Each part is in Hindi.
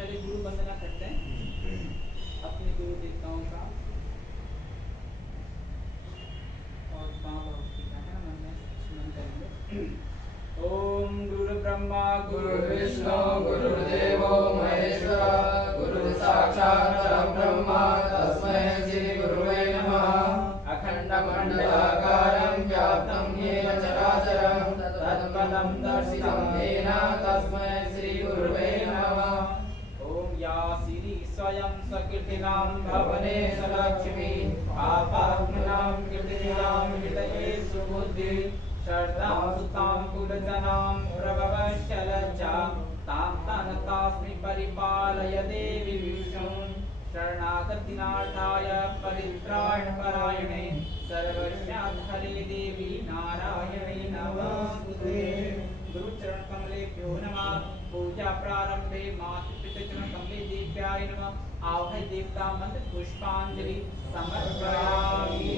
पहले गुरु वंदना करते हैं अपने गुरु देवताओं का और माँ बाप पिता का मन में स्मरण करेंगे। ओम गुरु ब्रह्मा गुरु विष्णु गुरुदेवो महेश्वर गुरु साक्षात् परब्रह्म तस्मै श्री गुरुवे नमः। अखण्डमण्डलाकारं व्याप्तं येन चराचरं तत्पदं दर्शितं येन तस्मै श्री गुरुवे नमः। ओम या श्री स्वयं सकीर्तिनां भवनेश लक्ष्मी पापात्मनां कीर्तिनां हृदये सुबुद्धि शरदां सुतां कुलजनां प्रभवश्य लज्जा तां तास्मि परिपालय देवी विष्णुं शरणागतिनाथाय परित्राणपरायणे सर्वस्याधरे देवी नारायणे नमोस्तुते। गुरु चरण कमलेभ्यो नमः। पूजा प्रारंभे मातु पितृ चरण कमले देव्याय नमः। आवहै देवता मंत्र पुष्पांजलि समर्पयामि।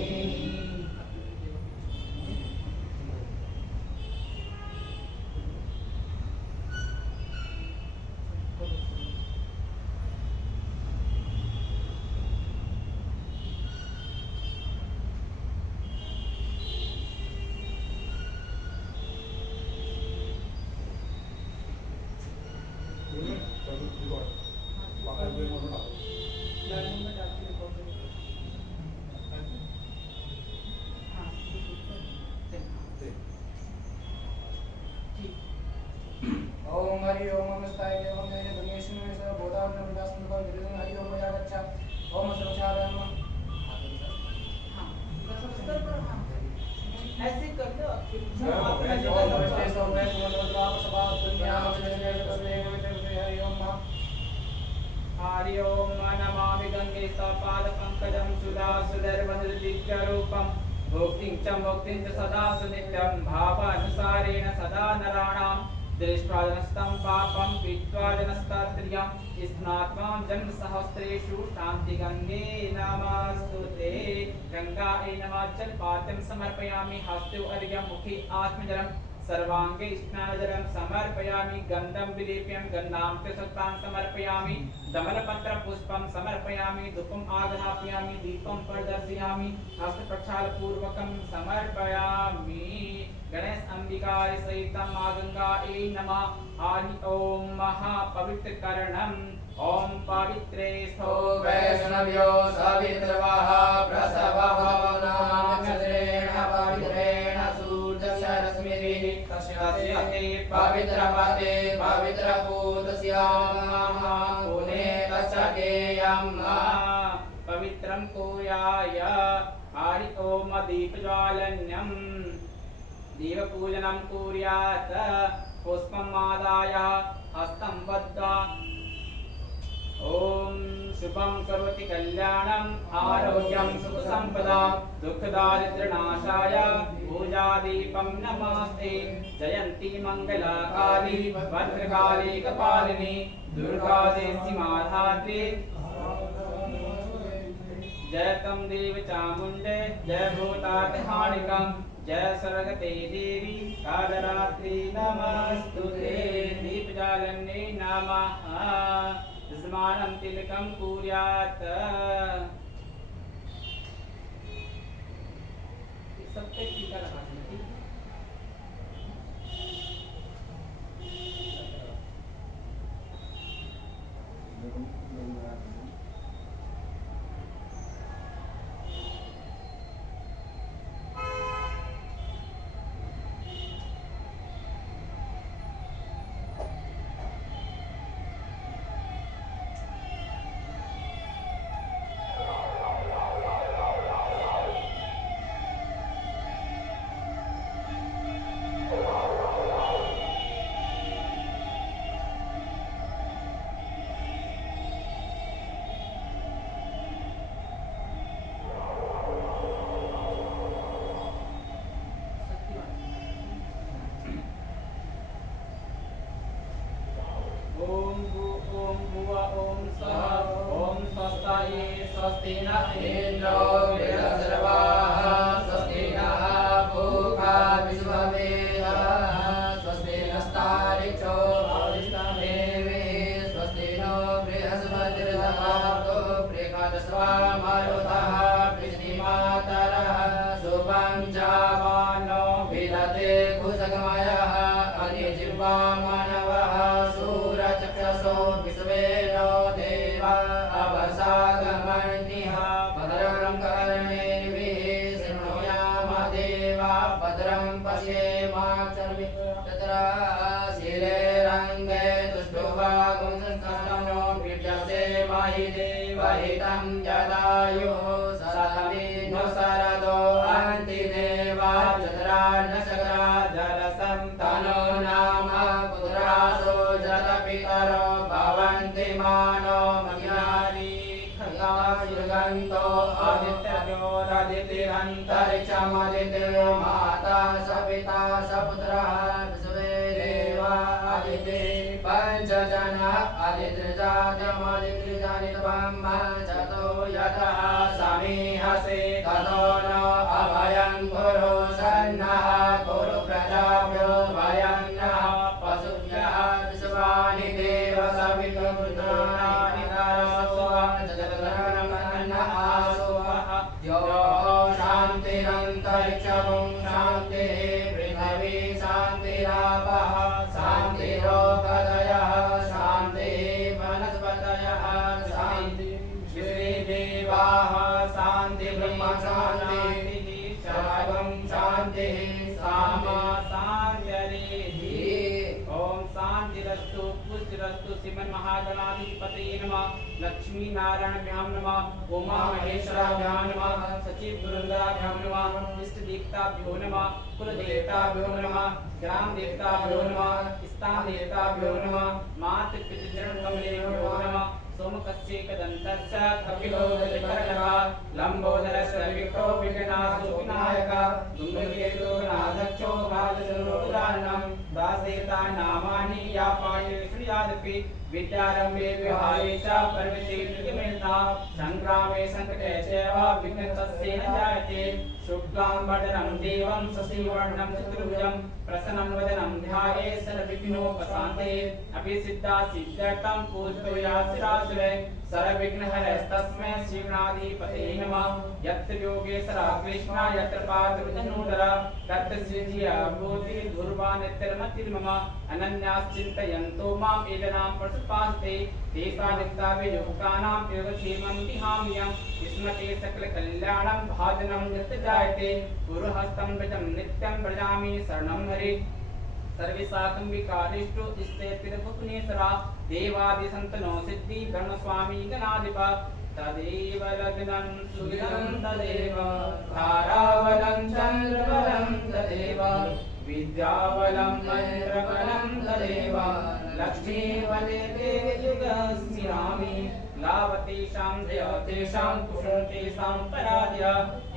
ओम हरि ओम नमस्ताय देवं देव गणेशं नमः बोधान विदास्म को विदुं हरि ओम या गच्छ ओम सर्वशालाय नमः। ऐसे कर दो हरि ओम नमामि गंगे सपाद पंकजं सुधासुदर्वदिव्यरूपं भोक्तिं च मुक्तिं च सदा सुनित्यं भावानुसारेण सदा नराणां दृष्ट्वा जनस्तं पापं पीत्वा जनस्तात्रियं स्नात्वा जन्म सहस्रेषु शान्ति गंगे नमस्तुते। गंगायै नमः जलपात्रं समर्पयामि हस्तौ अर्घ्यं मुखे आत्मजलं सर्वांगे स्नानजलं समर्पयामि गन्धं विलेप्यं गन्धां च सत्तां समर्पयामि दमलपत्र पुष्पं समर्पयामि धूपम् आगनापयामि दीपं प्रदर्शयामि हस्तप्रक्षालपूर्वकं समर्पयामि। गणेश अंबिकाय सहितं मां गंगायै नमः। हरि ओम महापवित्रकरणम् ओम पवित्रे स्थो वैष्णव्यो सवित्रवः प्रसवः नामश्रेण पवित्रेण सूर्यस्य रश्मिभिः तस्य ते पवित्रपते पवित्रपूतस्याः पुने तस्य गेयम् पवित्रं कुर्याय। हरि ओम दीपज्वालन्यं दीपपूजनं कुर्यात् पुष्पम् आदाय हस्तं बद्ध्वा ओम शुभं करोति कल्याणं आरोग्यं सुख संपदा दुःखदारिद्र्यनाशाय पूजादीपं नमस्ते। जयन्ती मंगला काली भद्रकाली कपालिनी दुर्गा देवी माधात्री जय तं देव चामुण्डे जय भूतात्हारिकं जय सर्वगते देवी कालरात्रि नमस्तुते। दीपजालन्ये नमः। स्मानं तिलकं कुर्यात्। सब पे टीका लगा देना। स्वस्ति न इन्द्रो बृहस्पतिर्वाः स्वस्ति नः पूषा विश्ववेदाः स्वस्ति नस्तार्क्ष्यो अरिष्टनेमिः स्वस्ति नो धातु प्रेखादस्वा मारुतः पृथ्वीमातरः सुपञ्चावानो विदते कुसगमयः अग्निजिह्वा मानवः सूरचक्षसो विश्वेनो देवा अवसागमन्यः भद्रं कर्णेभिः शृणुयाम देवा भद्रं पश्येमाक्षरमित्र शीले रङ्गे दुष्टुवागुंसंस्तनो वीर्यसे महि देवहितं जदायुः सतमिनो शरदो अन्ति देवा चन्द्रान्नशकरा जलसन्तनो नाम पुत्रासो जलपितरो भवन्ति मानो मज्ञानी खगायुगन्तो आदित्ययोरदितिरन्तरिक्षमदितिर्यो माता सपिता सपुत्रः विश्वे देवा आदिते पञ्चजना आदित्यजातमदित्यजानित्वं चतो यतः समीहसे ततो न अभयं कुरु सन्नः कुरु प्रजाभ्यो भयं नः पशुभ्यः विश्वानि देव सवितुर्नानि शान्तिरन्तरिक्षं शान्तिः पृथिवी शान्तिरापः शान्तिरोपदयः शान्तिः वनस्पतयः शान्तिः देवाः शान्तिः ब्रह्म शान्तिः सर्वं शान्तिः सामा शान्तिरेधि। ओम शान्तिरस्तु पुष्टिरस्तु श्रीमन्महागणाधिपतये नमः। लक्ष्मी नारायणाभ्यां नमः। उमा महेश्वराभ्यां नमः। सचिव वृंदाभ्यां नमः। इष्ट देवताभ्यो नमः। कुल देवताभ्यो नमः। ग्राम देवताभ्यो नमः। स्थान देवताभ्यो नमः। मातृ पितृचरण कमलेभ्यो नमः। सोमकस्येकदन्तस्य कपिलो गजकर्णकः लम्बोदरस्य विक्रो विघ्नासो विनायकः धूमकेतो गणाध्यक्षो भागचन्द्रोदाहरणं दासेता नामानि या पाठ्यविषयादपि विद्यारम्भे विहारे च पर्वते निगमेता संग्रामे संकटे चैव विघ्नस्तस्येन जायते शुक्लांबरधरं देवं शशिवर्णं चतुर्भुजं प्रसन्नं वदनं ध्यायेत् सर्वविघ्नोपशान्तये अभिसिद्धा सिद्ध्यर्थं पूजयासिरासुरे सर्वविघ्नहरस्तस्मै श्रीगणाधिपतये नमः। यत्र योगेश्वरः कृष्णः यत्र पार्थविदनूतरः तत्र श्रीजिया भूति दुर्वानित्यर्मतिर्मम अनन्याश्चिन्तयन्तो माम् एकनां प्रसुपास्ते तेषानित्याभियुक्तानां योगक्षेमं विहाम्यहम् स्मते सकलकल्याणं भाजनं यत्र जायते गुरुहस्तं भजं नित्यं व्रजामि शरणं हरे सर्वेशाकं विकारिष्टो स्थितिर्भुवनेश्वरा देवादिसन्तनो सिद्धि ब्रह्मस्वामी गणाधिपा तदेव लग्नं सुगिनं तदेव ताराबलं चन्द्रबलं तदेव विद्याबलं मन्त्रबलं तदेव लक्ष्मीबले युगस्मिरामि लाभतेषां जयतेषां कुशलतेषां पराजय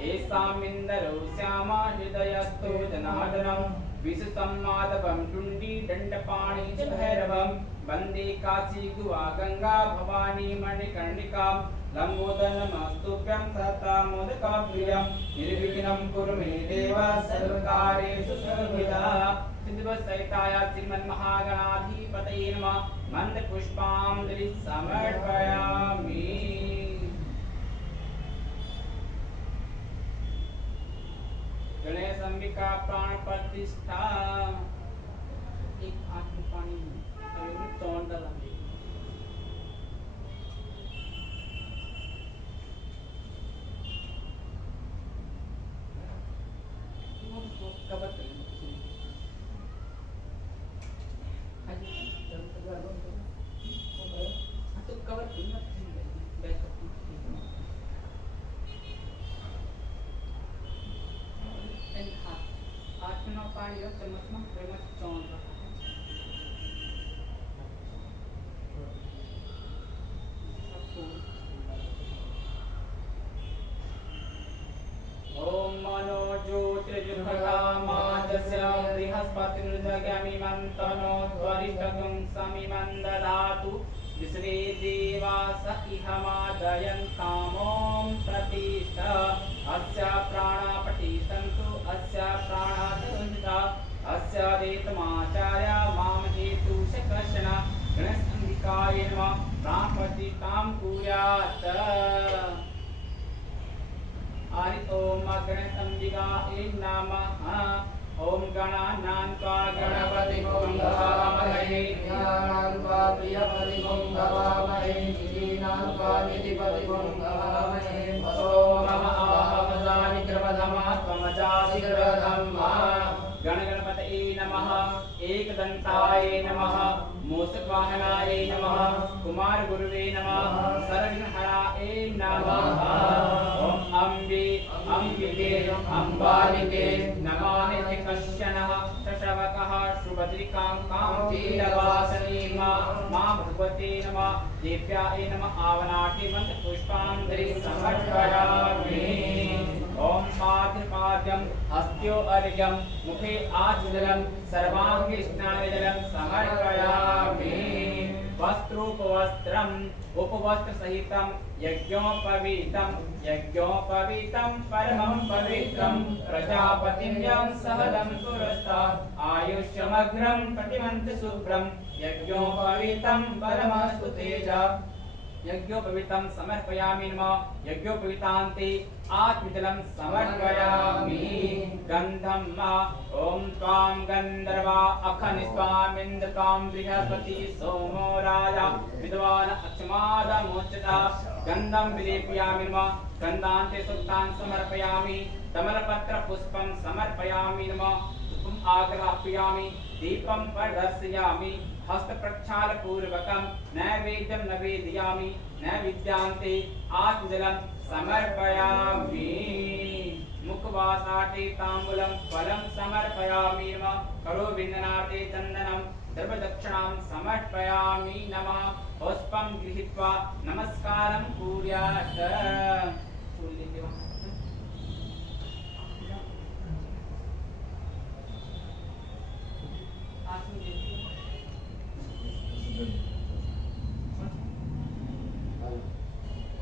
येषामिन्दरो श्यामा हृदयस्थो जनार्दनं विशुसंमाधवं टुण्डी दण्डपाणि च भैरवं वन्दे काशी गुहा गंगा भवानी मणिकर्णिकां लम्बोदरनमस्तुभ्यं सदा मोदकाप्रियं निर्विघ्नं कुरु मे देव सर्वकार्येषु सर्वदा सिद्धवत्सहिताय श्रीमन्महागणाधिपतये नमः। मन्दपुष्पाञ्जलि समर्पयामि। गणेश अंबिका प्राण प्रतिष्ठा एक हाथ में पानी में तौल डाला कवर तो कवर पानी और चम्मच में चम्मच चौन ओम मनो ज्योतिर्जुभगामाजस्य बृहस्पतिर्जगमिमन्तनो त्वरिष्ठगुं समिमन्ददातु विश्वे देवा स इहमादयन्तामों प्रतिष्ठ अस्य प्राणापतिष्ठन्तु अस्य प्राणादुन्दिता अस्य वेतमाचार्य माम हेतु शकर्षण गणेश अंबिकाय नमः। नमः प्राणप्रतिष्ठां कुर्यात् हरि ओम गणेशंबिकायै नमः ओम गणानां त्वा गणपतिं भवामहे ज्ञानां त्वा प्रियपतिं भवामहे निधीनां त्वा निधिपतिं भवामहे वसो मम आहवसानि कृपधमा त्वमजासि कृपधम्मा गणगणपतये नमः एकदन्ताय नमः मूषकवाहनाय नमः कुमारगुरुवे नमः सर्वविघ्नहराय नमः ओम अम्बे अम्बिके अम्बालिके नमामि कश्चनः शशवकः शुभद्रिकां कान्तिलवासिनी मां भगवते नमः देव्याय नमः आवनाट्य मन्त्रपुष्पाञ्जलि समर्पयामि ओम पाद्यपाद्यं हस्त्यो अर्घ्यं मुखे आचमनं सर्वांगे स्नानजलं समर्पयामि वस्त्रोपवस्त्रम् उपवस्त्रसहितं यज्ञोपवीतं परमं पवित्रं प्रजापतिं यं सहदं पुरस्तात् आयुष्यमग्रं प्रतिमन्त्र शुभ्रं यज्ञोपवीतं परमस्तु तेजा यज्ञोपवीतं समर्पयामि नमः यज्ञोपवीतान्ते आत्मजलं समर्पयामि गन्धं ओम त्वां गन्धर्वा अखनिस्वामिन्द्र त्वां बृहस्पति सोमो राजा विद्वान् अक्षमादमोच्यता गन्धं विलेपयामि नमः गन्धान्ते सुक्तान् समर्पयामि कमलपत्र पुष्पं समर्पयामि नमः धूपम् आग्रापयामि दीपं प्रदर्शयामि हस्तप्रक्षालपूर्वकं नैवेद्यं निवेदयामि नैवेद्यान्ते आत्मजलं समर्पयामि मुखवासाटे ताम्बूलं फलं समर्पयामि नमः करोविन्दनाटे चन्दनं द्रव्यदक्षिणां समर्पयामि नमः पुष्पं गृहीत्वा नमस्कारं कुर्यात्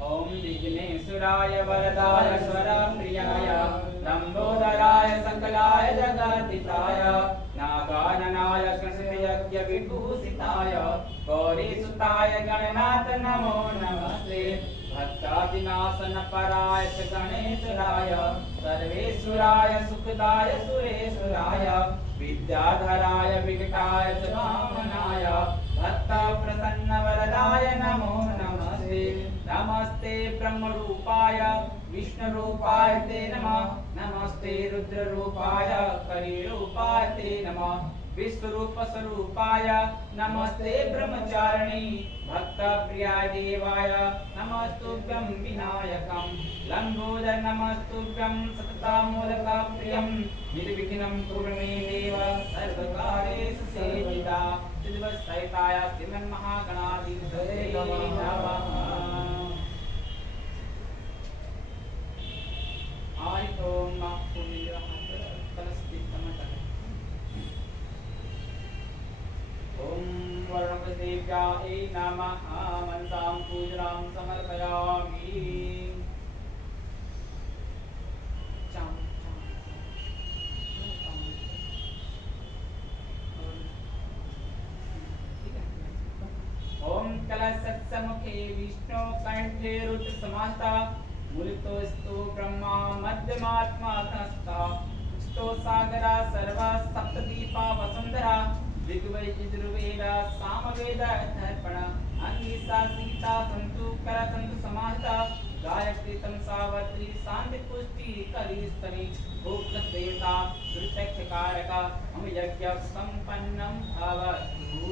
ओम विघ्नेश्वराय वरदाय स्वरप्रियाय लंबोदराय सकलाय जगद्दिताय नागाननाय संस्कृतयज्ञविभूषिताय गौरीसुताय गणनाथ नमो नमस्ते भक्तादिनाशनपराय च गणेश्वराय सर्वेश्वराय सुखदाय सुरेश्वराय विद्याधराय विकटाय च वामनाय भक्तप्रसन्नवरदाय नमो नमस्ते नमस्ते ब्रह्मरूपाय विष्णुरूपाय ते नमः नमस्ते रुद्ररूपाय कलिरूपाय ते नमः विश्वरूपस्वरूपाय नमस्ते ब्रह्मचारिणी भक्तप्रियाय देवाय नमस्तुभ्यं विनायकं लंबोदर नमस्तुभ्यं सततामोदकप्रियं निर्विघ्नं कुरु मे देव सर्वकार्येषु सेविता सिद्धवत्सहिताय श्रीमन्महागणाधिपतये नमः हरि ओम ओम वरुणदेव्याय नमः मनसां पूजनां समर्पयामि ओम कलशत्समुखे विष्णु कंठे रुद्रसमास्ता मूलितोस्तु ब्रह्मा मध्यमात्मा तस्ता स्तो सागरा सर्वा सप्तदीपा वसुंधरा ऋग्वेद सामवेद अथर्पण अंगीसा सीता संतु कर संतु समाहिता गायत्री तम सावत्री शांति पुष्टि करीस्तनी भूत देवता दुर्चक्षकारका हम यज्ञ संपन्नं भवतु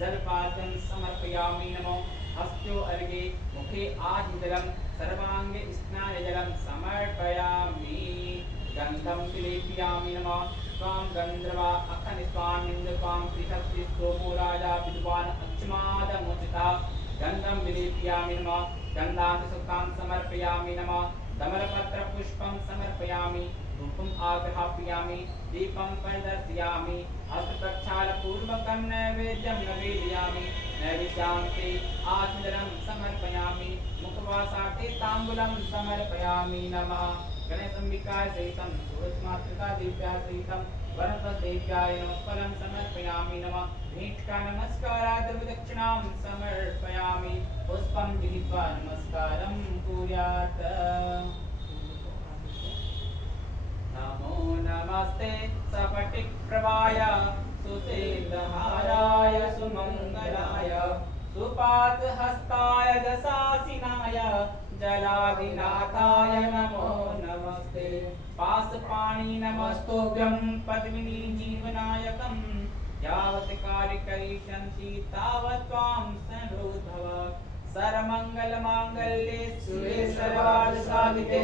सर्वाजन समर्पयामि नमो हस्तो अर्घे मुखे आदिजलं सर्वांगे स्नानजलं समर्पयामि गन्धं विलेपयामि नमः त्वां गन्धर्वा अखनिस्वामिन्द्र त्वां बृहस्पति सोमो राजा विद्वान् अक्षमादमोचिता गन्धं विलेपयामि नमः गन्धान्तसुक्तां समर्पयामि नमः कमलपत्रपुष्पं समर्पयामि धूपम् आग्रापयामि दीपं प्रदर्शयामि हस्तप्रक्षालपूर्वकं नैवेद्यं निवेदयामि नैवेद्यान्ते आचमनं समर्पयामि मुखवासाटे ताम्बूलं समर्पयामि नमः गणेशंबिकाय सहितं सूरजमातृका देव्याः सहितं वरददेव्याय नमः फलं समर्पयामि नमः भेंट का नमस्कारात् दक्षिणां समर्पयामि पुष्पं गृहीत्वा नमस्कारं कुर्यात् नमो नमस्ते सपटिप्रभाय सुसेन्द्रहाराय सुमङ्गलाय सुपादहस्ताय दशासिनाय जलादिनाथाय नमो नमस्ते पाशपाणि नमस्तुभ्यं पद्मिनी जीवनायकं यावत् कार्यकरिष्यन्ति तावत् त्वां सरोद्धव सर्वमङ्गलमाङ्गल्ये शिवे सर्वार्थसाधिके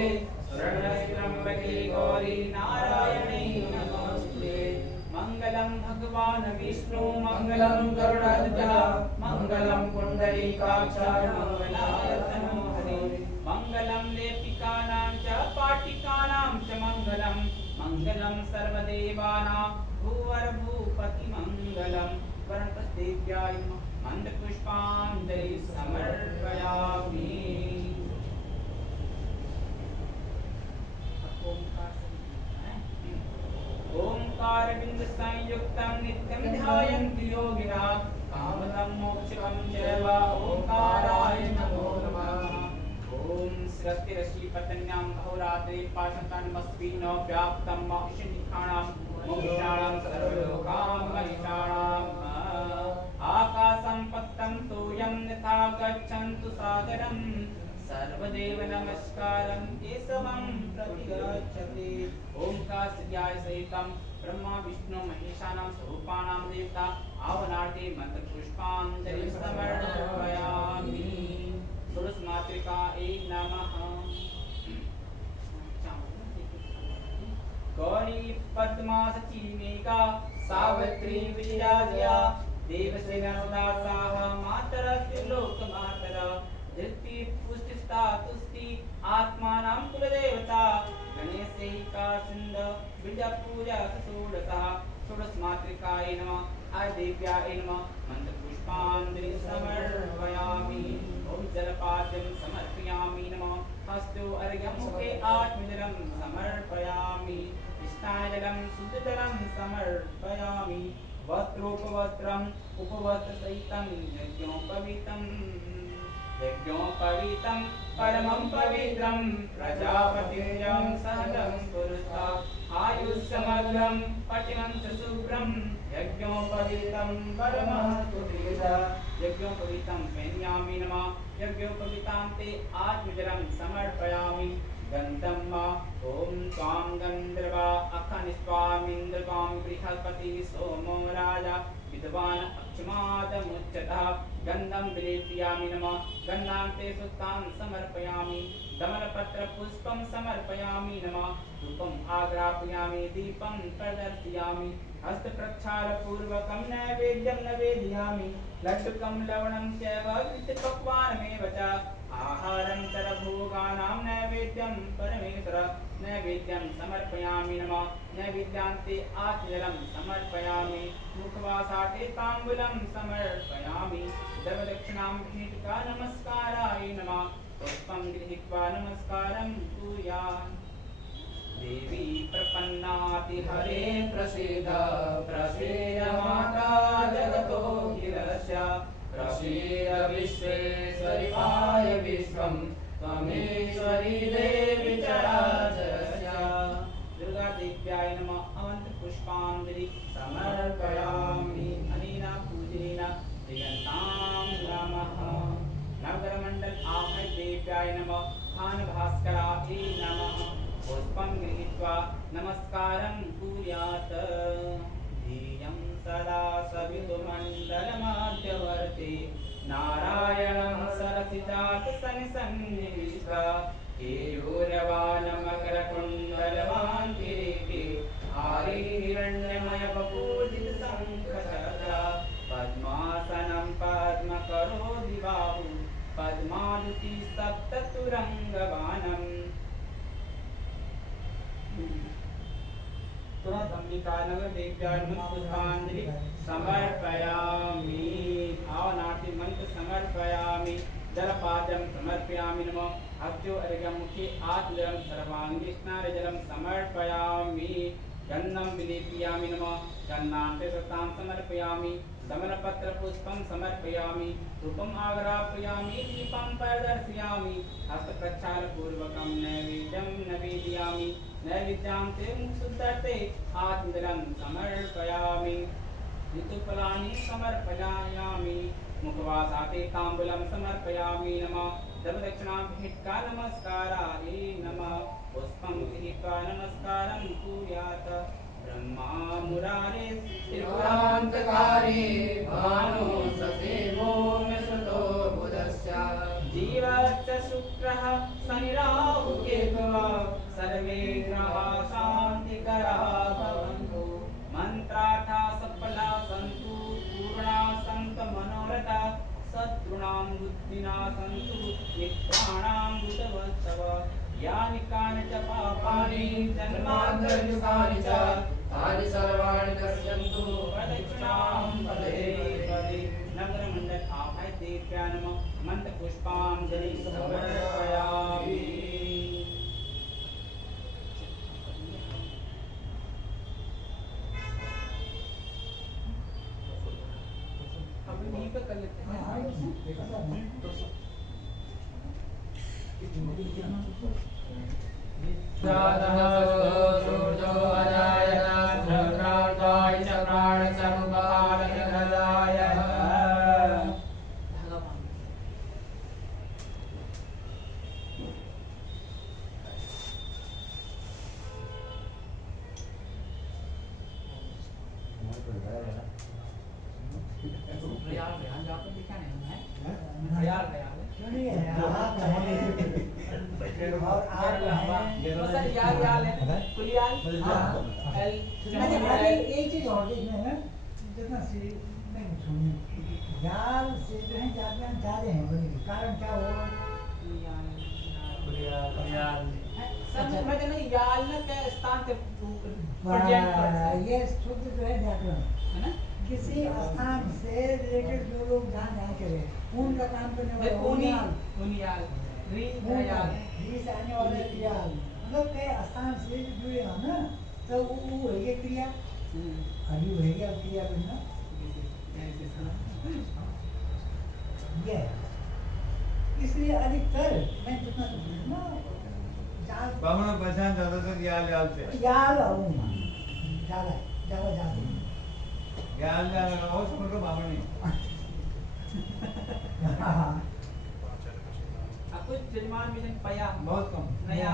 शरण्ये गौरी नारायणी नमोस्तुते मंगलम भगवान विष्णु मंगलम गरुड़ध्वज मंगलम पुंडरीकाक्षाय मंगलाय तनो हरि मंगलम लेपिकानां च पाटिकानां च मंगलम मंगलम सर्वदेवानां भूवर्भूपति मंगलम वरणपतिदेव्याय मन्दपुष्पाञ्जलि समर्पयामि ओंकार बिंद संयुक्तं नित्यं ध्यायन्ति योगिनः कामदं मोक्षकं चैव ओंकाराय नमो नमः ओम स्वस्ति पतन्यां अहोरात्रे पाशन्तान्मस्मिन् व्याप्तं मोक्षनिखाणां मोक्षाणां सर्वलोकां महिषाणाम् आकाशं पत्तं तोयं यथा गच्छन्तु सागरं सर्वदेव नमस्कारं केशवं प्रतिगच्छति ओंकार सहितं ब्रह्मा विष्णु महेशानां स्वरूपाणां देवता आवनार्थे मंत्रपुष्पाञ्जलिं समर्पयामि तुलसीमातृकायै नमः गौरी पद्मा सचीमेका सावित्री विजया देवसेना सदा साहा मातरस्य लोकमातरा धृति पुष्टिस्ता तुष्टि आत्मानां कुलदेवता गणेशैका सिंध बीजपूजा षोडशः षोडशमातृकायै नमः आदिदेव्यायै नमः मन्त्रपुष्पाञ्जलिं समर्पयामि ॐ जलपाद्यं समर्पयामि नमः हस्तो अर्घ्यं मुखे आत्मजलं समर्पयामि स्नानजलं शुद्धजलं समर्पयामि वस्त्रोपवस्त्रम् उपवस्त्रसहितं यज्ञोपवीतं परमं पवित्रं प्रजापतिं सहजं पुरुषा आयुष्यमग्रं पटिमं च शुभ्रं यज्ञोपवीतं परमं पुरुषा यज्ञोपवीतं पेन्यामि नमः यज्ञोपवीतान्ते आत्मजलं समर्पयामि गन्धम् ॐ त्वां गन्धर्वा अखनिस्त्वामिन्द्रत्वां बृहस्पति सोमो राजा विद्वान् अक्षमादमुच्यतः गन्धं विलेपयामि नमः गन्धान्ते सुतां समर्पयामि दमलपत्रपुष्पं समर्पयामि नमः धूपम् आग्रापयामि दीपं प्रदर्शयामि हस्तप्रक्षालपूर्वकं नैवेद्यं निवेदयामि लड्डुकं लवणं चैव घृतपक्वानमेव च आहारं सर्वभोगानां नैवेद्यं परमेश्वर नैवेद्यं समर्पयामि नमः नैवेद्यान्ते आचलं समर्पयामि मुखवासाटे ताम्बूलं समर्पयामि सर्वदक्षिणां भेटका नमस्काराय नमः पुष्पं गृहीत्वा नमस्कारं कुर्यात् देवी प्रपन्नाति हरे प्रसीद प्रसीद माता जगतोऽखिलस्य प्रसीद विश्वेश्वरिपाय विश्वं त्वमेश्वरी देवी चराचरस्य दुर्गा देव्याय नमः अवन्त पुष्पाञ्जलि समर्पयामि अनेन पूजनेन प्रियन्तां नमः नवग्रहमण्डल आभय देव्याय नमः भानुभास्कराय नमः पुष्पं गृहीत्वा नमस्कारं कुर्यात् धियं सदा सवितुमण्डलमध्यवर्ति नारायणं सरसिजात सन्निविष्टा केयूरवाणमकरकुण्डलवान् किरीटी हारी हिरण्यमय बभूषितशङ्खचक्र पद्मासनं पद्मकरो दिबाहु पद्मादुति सप्ततुरङ्गवानम् तुरंत अंबिका नगर देव्याय पुष्पांजलि समर्पयामि भावनार्थी मंत्र समर्पयामि जलपाद्यं समर्पयामि नमः अक्षो अर्घ्यमुखे आत्मजलं सर्वाङ्गे स्नानजलं समर्पयामि गन्धं विलेपयामि नमः गन्धान्ते सतां समर्पयामि दमनपत्रपुष्पं समर्पयामि धूपम् आग्रापयामि दीपं प्रदर्शयामि हस्तप्रक्षालपूर्वकं नैवेद्यं निवेदयामि नैवेद्यान्ते मुखशुद्धये आचमनं समर्पयामि ऋतुफलानि समर्पयामि मुखवासाते ताम्बूलं समर्पयामि नमः दक्षिणाभिहित्वा नमस्काराय नमः पुष्पं गृहीत्वा नमस्कारं कुर्यात् ब्रह्मा मुरारे त्रिपुरान्तकारे भानु सदेवो मिश्रतो बुधस्य जीवश्च शुक्रः शनिराहु केतुः सर्वे ग्रहाः शान्तिकराः भवन्तु मन्त्रार्थाः सफलाः सन्तु पूर्णाः सन्तु मनोरथाः शत्रूणां बुद्धिनाः सन्तु मित्राणां बुधवत्सव यानि कानि च पापानि जन्मान्तरयुगानि च तानि सर्वाणि नश्यन्तु प्रदक्षिणां पदे पदे नगरमण्डल आभय देव्या नमः मन्त्रपुष्पाञ्जलिं समर्पयामि अब यहीं पे कर लेते हैं सूर्यो अजायत सहस्रार्धाय च प्राणसमुपहारनिर्हृदाय एक चीज और देखना है जितना यार से जो है ज्यादा हैं बनी कारण क्या हो याल ना क्या स्थान के ये शुद्ध जो है व्याकरण है ना किसी स्थान से रिलेटेड जो लोग जहाँ जहाँ चले उनका काम करने वाले उनियाल री से आने वाले रियाल मतलब कई स्थान से जुड़े हो ना तो वो है क्रिया अभी रहेगी अब क्रिया करना ये इसलिए अधिकतर मैं जितना ना बामण पहचान ज्यादातर याल से याद आऊँगा ज्यादा ज्यादा ज्यादा याल लगाओ उसको बामण नहीं कुछ जजमान में पया बहुत कम नया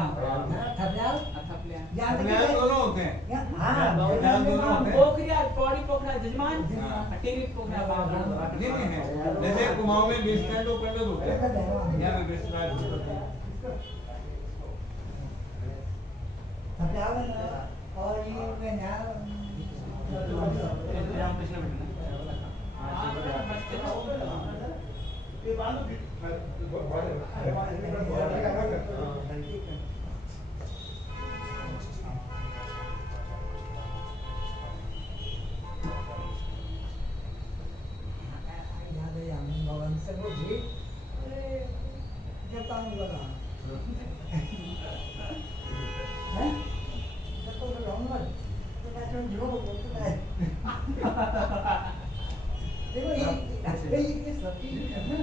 थपल्याल थपल्या याद दोनों होते हैं हाँ पोखरिया पौड़ी पोखरा जजमान हाँ। टेरी पोखरा बाबा नहीं है जैसे कुमाऊं में 20 मिनट ऊपर लोग होते हैं यहाँ में 20 मिनट थपल्याल और ये मैं यहाँ भगवान से वो जी जब काम लगा हैं तो रहूँगा तो मैं तो जो बोलता है देखो ये सब चीज़ है ना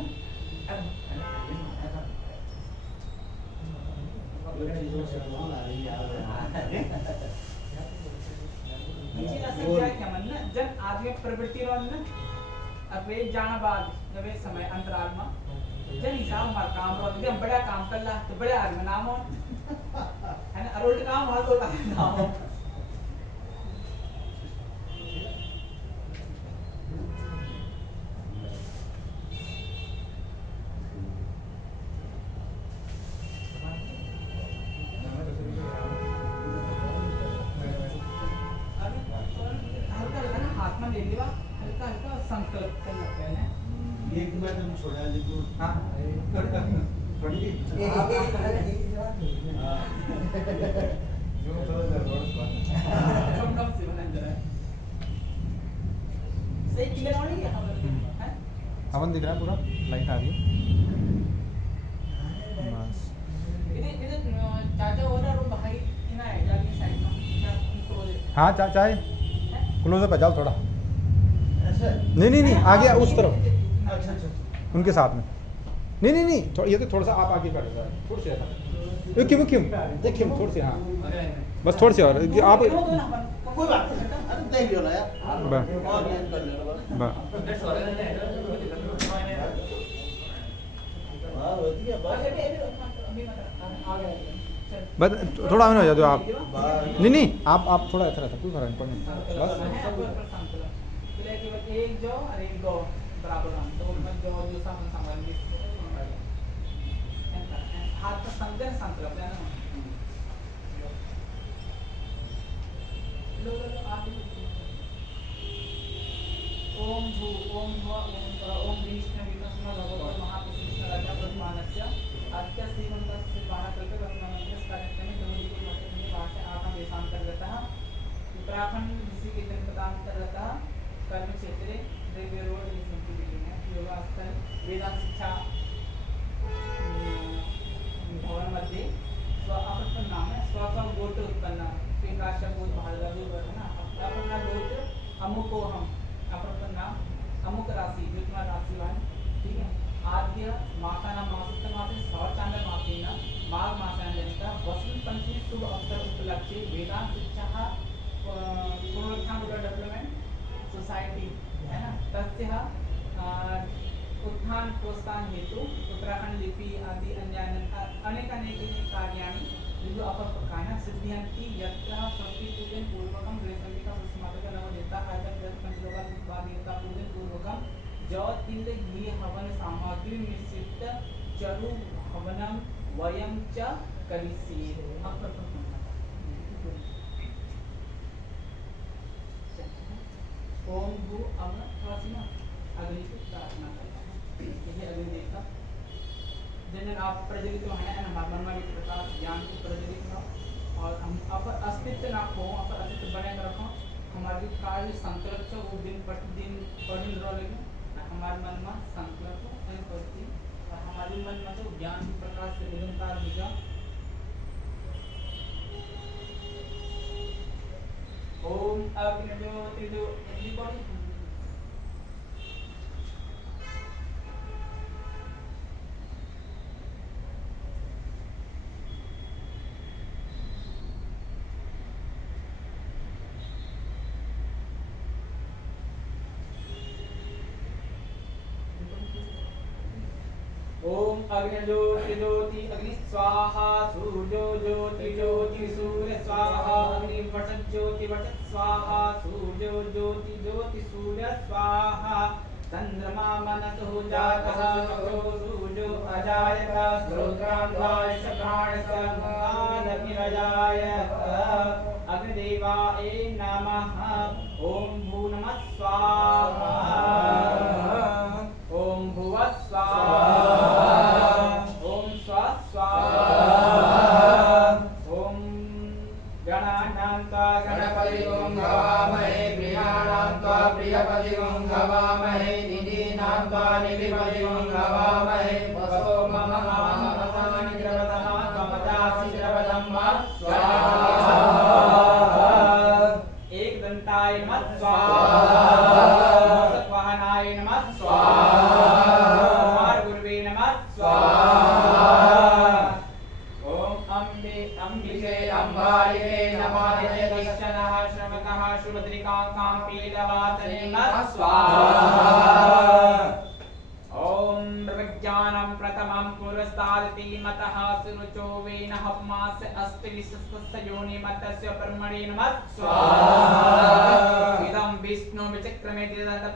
जन आदमी प्रवृत्ति रो न अब एक जाना बाद जब एक समय अंतराल में जन हिसाब हमार काम रो हम बड़ा काम कर ला तो बड़े आदमी नाम हो है ना अरोल्ट काम हाल तो नाम हो संकल्प करना पहले एक बार तुम छोड़ा जी तू हाँ पढ़ी एक जो तो जरूर कम से बना जरा सही क्लियर होने की हवन दिख रहा है पूरा लाइट आ रही है बस इधर चाचा हो रहा रो भाई इना है जाली साइड में क्या क्लोज हाँ चाय क्लोज पे जाओ थोड़ा नहीं आ गया उस तरफ अच्छा अच्छा उनके साथ में। नहीं ये तो थोड़ा सा आप आगे कर लो थोड़ा सा क्यों थोड़ी सी हाँ बस थोड़ी सी और आप कोई बात नहीं अरे देख लो ना यार बस और ये कर लो बस हां होती है बस बस थोड़ा आगे हो जाओ आप नहीं आप थोड़ा ऐसा रहता कोई फर्क नहीं बस एक जो और एक दो बराबर आना तो मैं जो दूसरा मन संबंधित हाथ का संतुलन संतुलन है ना लो आप ओम भू ओम विष्णु विष्णु भगवान महापुरुष राजा ब्रह्मानस्य अत्य श्रीमंतस्य महाकल्प ब्रह्मानस्य कार्यक्रमे ब्रह्मविद्या मठे भाषा आगम देशांतर्गतः उत्तराखंड डिस्ट्रिक्ट के जनपदांतर्गतः कर्म क्षेत्रे रेलवे रोड संस्कृति बिल्डिंग है योगा स्थल वेदांत शिक्षा भवन मध्ये स्व अपना नाम है स्व का गोत्र उत्पन्न स्वीकार्य बोध भारत है ना अपना गोत्र अमुक हम अपना नाम अमुक राशि जितना राशिवान ठीक है आद्य मासाना मासुत्त मासे सौर चांद्र मासेन माघ मासाना जनिता वसंत पंचमी शुभ अवसर उपलक्ष्य वेदांत शिक्षा पुनरुत्थान डेवलपमेंट सोसाइटी है ना तस्य उत्थान प्रोत्साहन हेतु उत्तराखंड लिपि आदि अन्य अनेक कार्याणि जो अपरपकाना सिद्ध्यन्ति यत्र संस्कृत पूजन पूर्वकम गृहसंहिता सुस्मातक नवदेवता आयतन पंचलोका देवता पूजन पूर्वकम जो तिल घी हवन सामग्री मिश्रित चरु हवनम वयं च करिष्ये ओम भू अमृतवासिना अग्नि की प्रार्थना करता है ये अग्नि देवता जनन आप प्रज्वलित तो है ना मन में प्रकाश ज्ञान को प्रज्वलित हो और हम अपर अस्तित्व ना खो अपर अस्तित्व बने रखो हमारी कार्य संकल्प से वो दिन प्रतिदिन पढ़िल रहेगी हमारे मन में संकल्प है करती और हमारे मन में तो ज्ञान की प्रकाश से निरंतर होगा ओम अग्निज्योतिर्यो एवरीबॉडी ओम अग्निज्योति अग्नि स्वाहा सूर्यो ज्योति सूर्य स्वाहा अग्नि वट ज्योति स्वाहा सूर्यो ज्योति सूर्य स्वाहा चंद्रमा मनसो जातः सूर्यो अजायत श्रोत्रान्वायशप्राणसमानभिरजायत अग्निदेवाय नमः ओम भू नमः स्वाहा ओम भुवः स्वाहा ओम स्वा स्वाहा ओम गणानां त्वा गणपतिं हवामहे प्रियाणां त्वा प्रियपतिं हवामहे निधीनां त्वा निधिपतिं हवामहे वसो मम महामहानि द्रवतः त्वमजासि द्रवतं मा स्वाहा एक दंताय नमः स्वाहा सत्वाहनाय नमः स्वाहा कुमार गुरुवे नमः स्वाहा ओम अंबिके अम्बालिके नमः दक्षिणः श्रमकः शुभद्रिकां पीडवासने नमः स्वाहा ओम ब्रह्मज्ञानं प्रथमं पुरस्तादति मतः सुरुचो वेन हप्मास अष्टविशस्य योनि मतस्य परमणे नमः स्वाहा इदं विष्णु विचक्रमे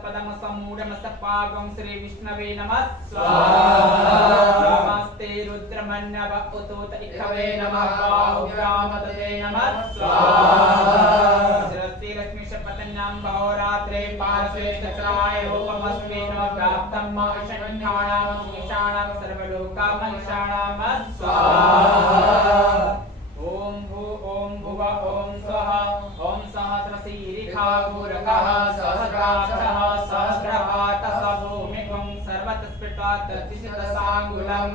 पदम समूढम सपागं श्री विष्णवे नमः स्वाहा नमस्ते रुद्रमन्यव उतोत इखवे नमः बाहुव्यामतते नमः स्वाहा श्रस्ति लक्ष्मी शपथन्यां बहुरात्रे पार्श्वे चक्राय रूपमस्मि नमः व्याप्तं मा ईशानां ईशानां सर्वलोकामईशानां स्वाहा ओम भुव ओम स्वः ओम सहस्रशीरिखा गुरकः सहस्राक्षः सहस्रपातः भूमिकं सर्वतस्पृट्वा तत्तिशतसाङ्गुलं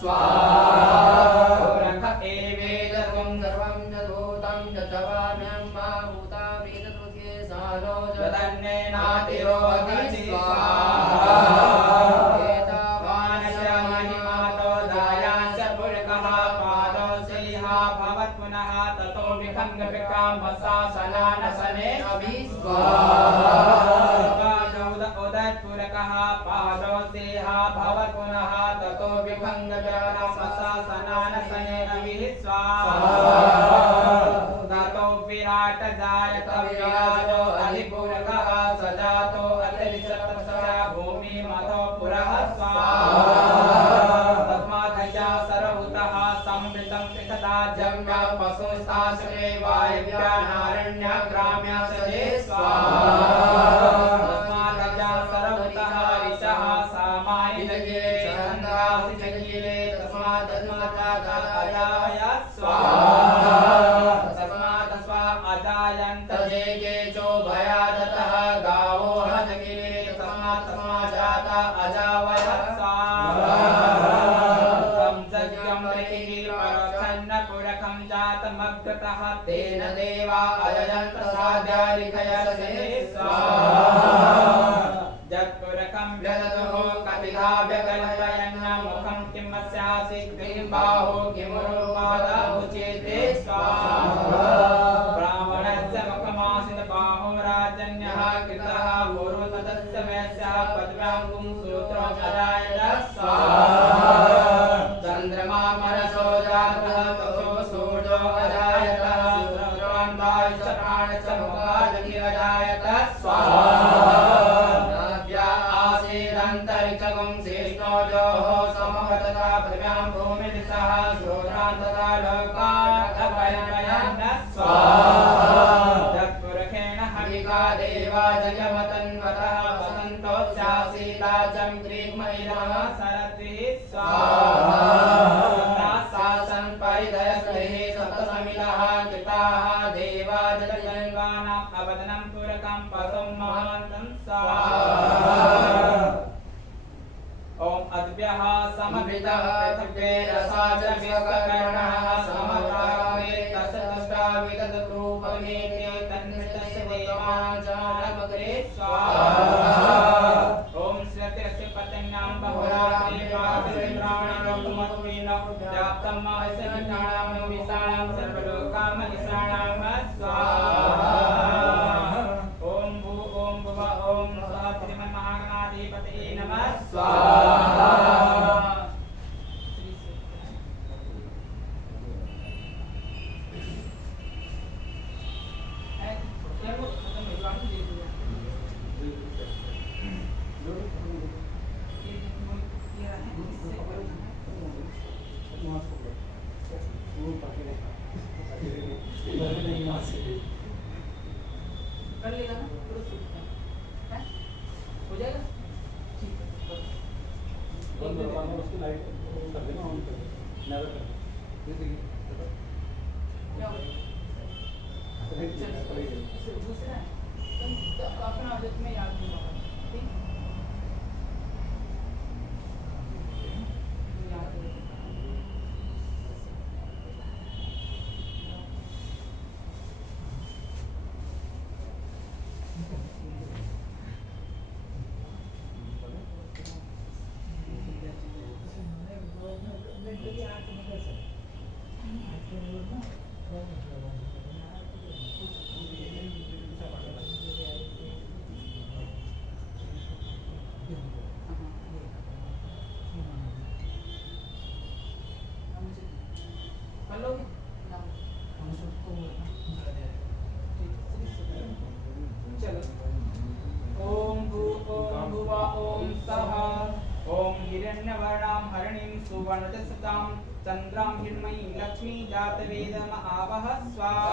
स्वाहा गुरक एवेदकं सर्वं च भूतं च चवाम्यं मा भूता वेदतुल्ये सानो जदन् नातिरोधि स्वाहा एतावानश्च महिमातो दायांश पुरकः पादो सिंहा भवत् पुनः ततो विखङ्ग विकामसासनानसने अभि स्वाहा उदयपुरकः पादो सिंहा भवत् पुनः ततो विखङ्ग विकामसासनानसने अभि स्वाहा ततो विराट जायत विराजो अधिपुरकः सजातो अतिरिचतसा भूमि मतो पुरः स्वाहा तस्मादजा सर्वभूतः संवृतं पितदा जम्य पशुस्ताश्रे वायव्यानारण्य ग्राम्य सजे स्वाहा तस्मादजा सर्वभूतः ऋषः सामानिजये चन्द्रासि जगीले तस्मादजा अजाय स्वाहा तस्मात् स्वा अजायन्त जेगे चो भयादतः गावो हजगिरे तस्मात् समाजाता अजावय स्वाहा तं जज्ञं मृतिः परखन्न पुरखं जातमग्रतः तेन देवा अजयन्त साध्यारिकयसे स्वाहा जत्पुरखं व्यदतुः कपिला व्यकल्पयन्न मुखं किमस्यासि किं बाहो किमुरुपादा उचेते स्वाहा ब्राह्मणस्य मुखमासीत् बाहुं राजन्यः कृतः गुरु ततस्य वैश्यः पद्म्याङ्गुं सूत्रम् अजायत स्वाहा चन्द्रमा मनसो जातः ततो सूर्यो अजायतः सूर्योऽन्वायुश्च प्राणश्च मुखादखिलजायत स्वाहा नाभ्यासीदन्तरिक्षगुं शेष्णोजोः समभतता पृथिव्यां भूमिदिशः श्रोत्रान्तता लोकान् स्वाहा तत्पुरुषेण हविका देवा जगमतन्वतः वसन्तोऽस्यासीदाजं ग्रीष्मैरः सरद्भिः स्वाहा शासन् परिदयस्तेः सप्तसमिलः कृताः देवा जगजन्वानाम् अवदनं पुरकं पशुं महान्तं स्वाहा ओम अद्भ्यः समभितः पृथिव्ये रसा च व्यकर्णः समप्राप्ते तस्य दष्टा विदधतु पवनेते तन्मृतस्य देवानां स्वाहा ओम श्रुतिरस्य पतन्यां बहुरात्रे पात्रे प्राणलोकमत्वेन व्याप्तं महस्य विषाणां विषाणां सर्वलोकामनिषाणां स्वाहा ओम भू ओम भुव ओम स्वः श्रीमन्महागणाधिपतये नमः स्वाहा कर लेगा ना हो जाएगा उसकी लाइट कर देना ऑन कर देना दूसरा तो अपना आदत में याद नहीं होगा ठीक याद सुवर्णचषकां चन्द्रां हिरण्मयीं लक्ष्मी जातवेदम आवह स्वाहा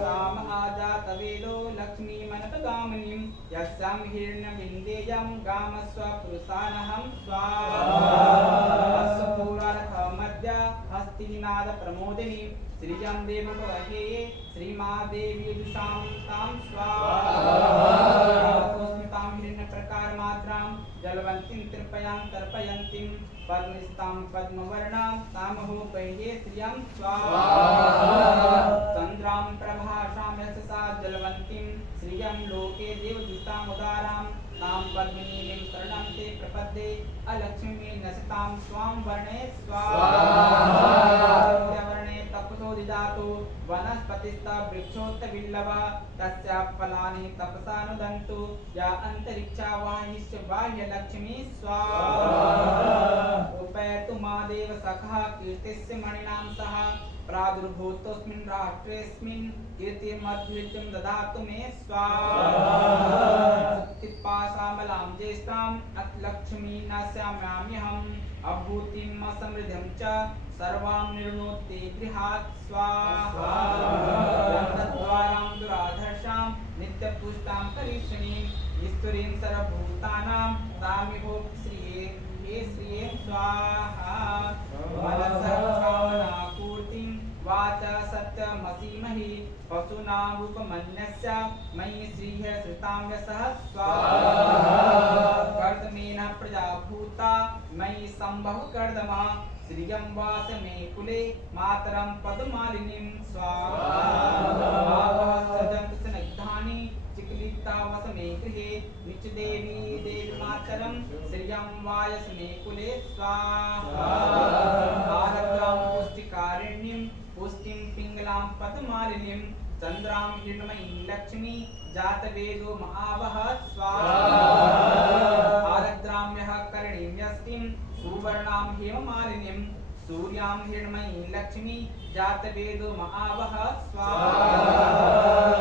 ताम आजातवेदो लक्ष्मीमनपगामिनीं यस्यां हिरण्यविन्देयं गामस्वपुरुषानहं स्वाहा पूरारथमद्य हस्तिनादप्रमोदिनी श्रियं देवपवहे श्रीमादेवीजुषां तां स्वाहा स्मितां हिरण्यप्रकारमात्रां जलवन्तीं तृपयां तर्पयन्तीं पद्मस्तां पद्मवर्णां तामहो पह्ये श्रियं स्वाहा चन्द्रां प्रभासां यशसा जलवन्तीं श्रियं लोके देवदूतामुदारां तां पद्मिनीं शरणं ते प्रपद्ये अलक्ष्मीं नसतां स्वां वर्णे स्वाहा तपसो दिदातु वनस्पतिस्ता वृक्षोत्तविल्लवा तस्या फलानि तपसा नुदन्तु या अन्तरिक्षा वाहिष्य बाह्यलक्ष्मी स्वाहा उपैतु मादेव सखा कीर्तिस्य मणिनां सह प्रादुर्भूतोऽस्मिन् राष्ट्रेऽस्मिन् कीर्तिमद्विजं ददातु मे स्वाहा तिप्पासामलां ज्येष्ठाम् अलक्ष्मी न स्याम्यहम् अभूतिं समृद्धिं च सर्वां निर्णोति गृहात् स्वाहा द्वारां दुराधर्षां नित्यपुष्टां करीक्षणीं ईश्वरीं सर्वभूतानां तामिहो श्रिये हे श्रिये स्वाहा मनसर्वकामनापूर्तिं वाचा सत्यमसीमहि पशूनामुपमन्यस्य मयि श्रीः श्रुतां यशः स्वाहा कर्दमेन प्रजाभूता मयि सम्भव कर्दमा श्रियं वास मे कुले मातरं पद्मालिनीं स्वाहा स्निग्धानि चिक्लिता वस मे गृहे नित्यदेवी देवी मातरं श्रियं वायस मे कुले स्वाहा आरद्रां पुष्टिकारिणीं पुष्टिं पिङ्गलां पद्मालिनीं चन्द्रां हिरण्मयीं लक्ष्मी जातवेदो महावः स्वाहा आरद्रां यः करणीं यष्टिं सुवर्णां हेममालिनीं सूर्यां हिरण्मयीं लक्ष्मी जातवेदो महावः स्वाहा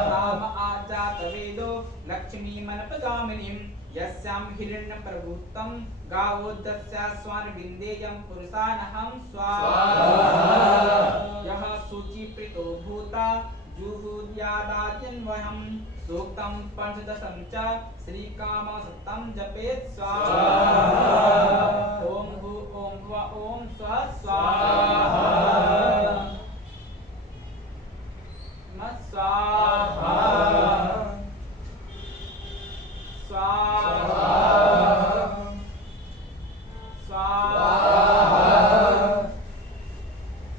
नाम आजातवेदो लक्ष्मीमनपगामिनीं यस्यां हिरण्यप्रभूतं गावोदस्या स्वानविन्देयं पुरुषानहं स्वाहा यः शुचिप्रीतो भूता जुहुर्यादाद्यन्वहं सूक्तं पंचदशं च श्रीकामसप्तं जपेत् स्वाहा ॐ भू ॐ भुव ॐ स्वः स्वाहा स्वाहा स्वाहा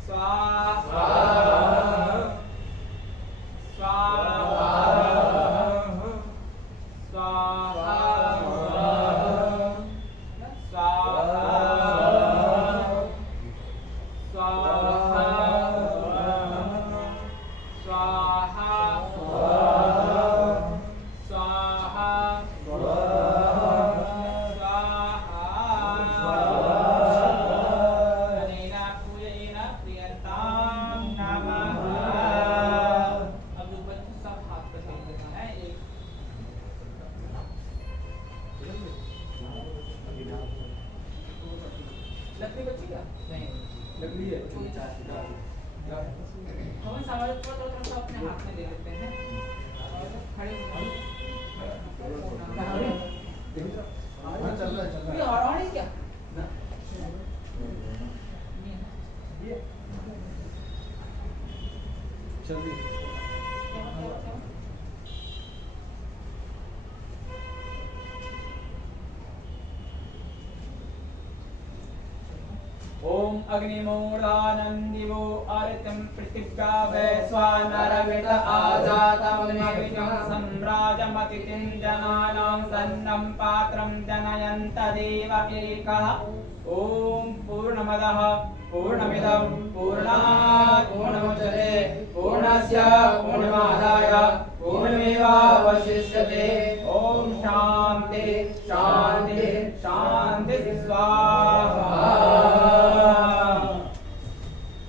स्वाहा स्वाहा ओम अग्निमूर्धानन्दिवो अर्तं पृथिव्या वैश्वानरमित आजातमग्निं सम्राजमतिथिं जनानां सन्नं पात्रं जनयन् तदेव एकः ओम पूर्णमदः पूर्णमिदं पूर्णात् पूर्णमुदच्यते पूर्णस्य पूर्णमादाय पूर्णमेवावशिष्यते ओम शांति शांति शांति स्वाहा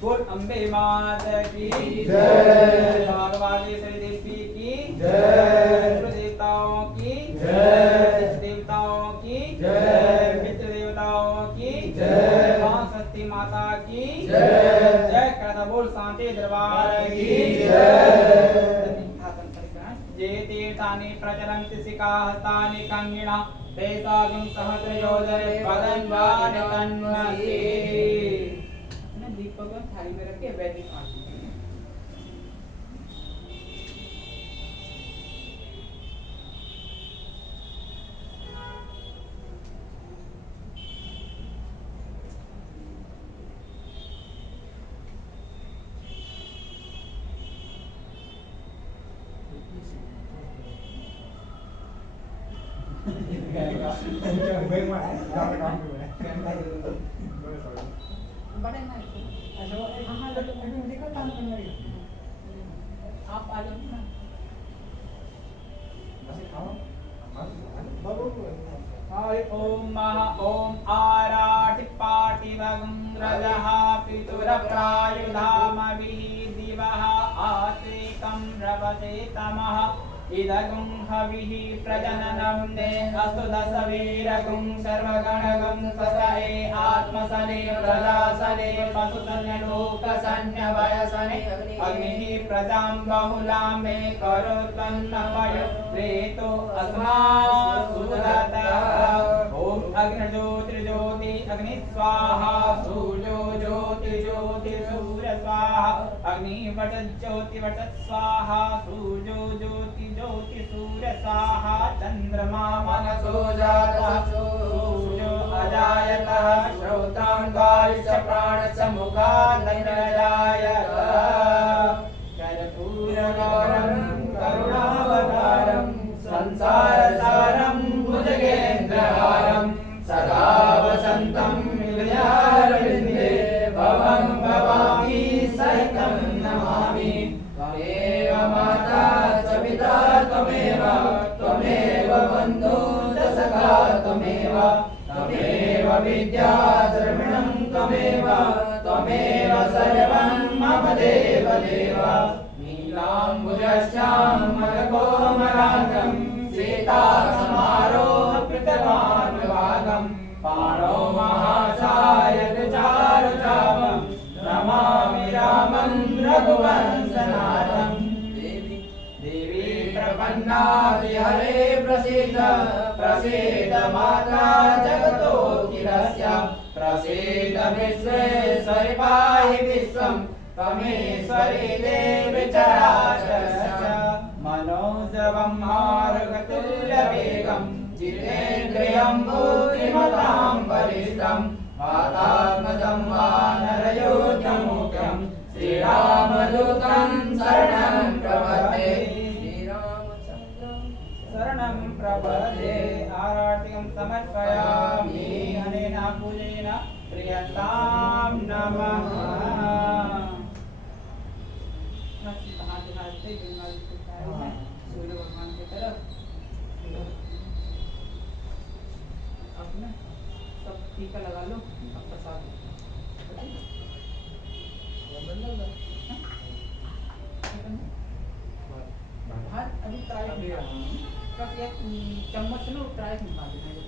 बोल अम्बे माता की जय भगवानी श्री देवी की जय देवताओं की जय देवताओं की जय मित्र देवताओं की जय मां सती माता की जय जय कहता बोल शांति दरबार की जय ये तीर्थानि प्रचरन्ति सिकाहस्तानि कंगिणा तेषां सहस्रयोजने पदन्वानि तन्वसि दीपक थाली में रख के वैदिक आरती भाई मैं ज्यादा काम पे बड़े ना अच्छा हाँ देखो काम करने लगे आप आ जाओ ना ओम महा ओम आराटिपाटिवगं रजः पितुरप्रायुधामभिः दिवः आसेकं रवसे तमः इदगुं हविः प्रजननं ने अस्तु दशवीरगुं सर्वगणगं ससये आत्मसने प्रजासने पशुसन्यलोकसन्यवयसने अग्निः प्रजां बहुलां मे करोत्तन्नपय प्रेतो अस्मासु दत्तः ओम अग्निज्योतिर्ज्योति अग्नि स्वाहा सूर्यो ज्योति ज्योति सूर्य स्वाहा अग्नि वट ज्योति वट स्वाहा सूर्यो ज्योति ज्योति सूर्य स्वाहा चंद्रमा मनसो जातः सूर्यो अजायतः श्रोत्रं द्वारिश्च प्राणश्च मुखान्निरजायत कर्पूरगौरं करुणावतारं संसारसारं भुजगेन्द्रहारं सदा वसन्तं हृदयारविन्दे भवं भवामि सहितं नमामि त्वमेव माता च पिता त्वमेव त्वमेव बन्धु च सखा त्वमेव त्वमेव विद्या द्रविणं त्वमेव त्वमेव सर्वं मम देव देव नीलाम्बुजश्यामलकोमलाङ्गं सीतासमारोह कृतवान् विभागं पाणौ महासायकचारुचापं नमामि रामं रघुवंशनाथं देवी प्रपन्ना हरे प्रसीद प्रसीद माता जगतोऽखिलस्य प्रसीद विश्वेश्वरि पाहि विश्वं त्वमेश्वरी देवी चराचरस्य मनोजवं मारुततुल्यवेगं जितेन्द्रियं बुद्धिमतां वरिष्ठं वातात्मजं वानरयोधमुख्यं श्रीरामदूतं शरणं प्रपद्ये शरणं प्रपद्ये आराटिकं समर्पयामि अनेन पूजेन प्रियतां नमः सूर्य भगवान की तरफ अपने सब टीका लगा लो अब प्रसाद भात अभी ट्राई किया बस एक चम्मच लो ट्राई निकाल देना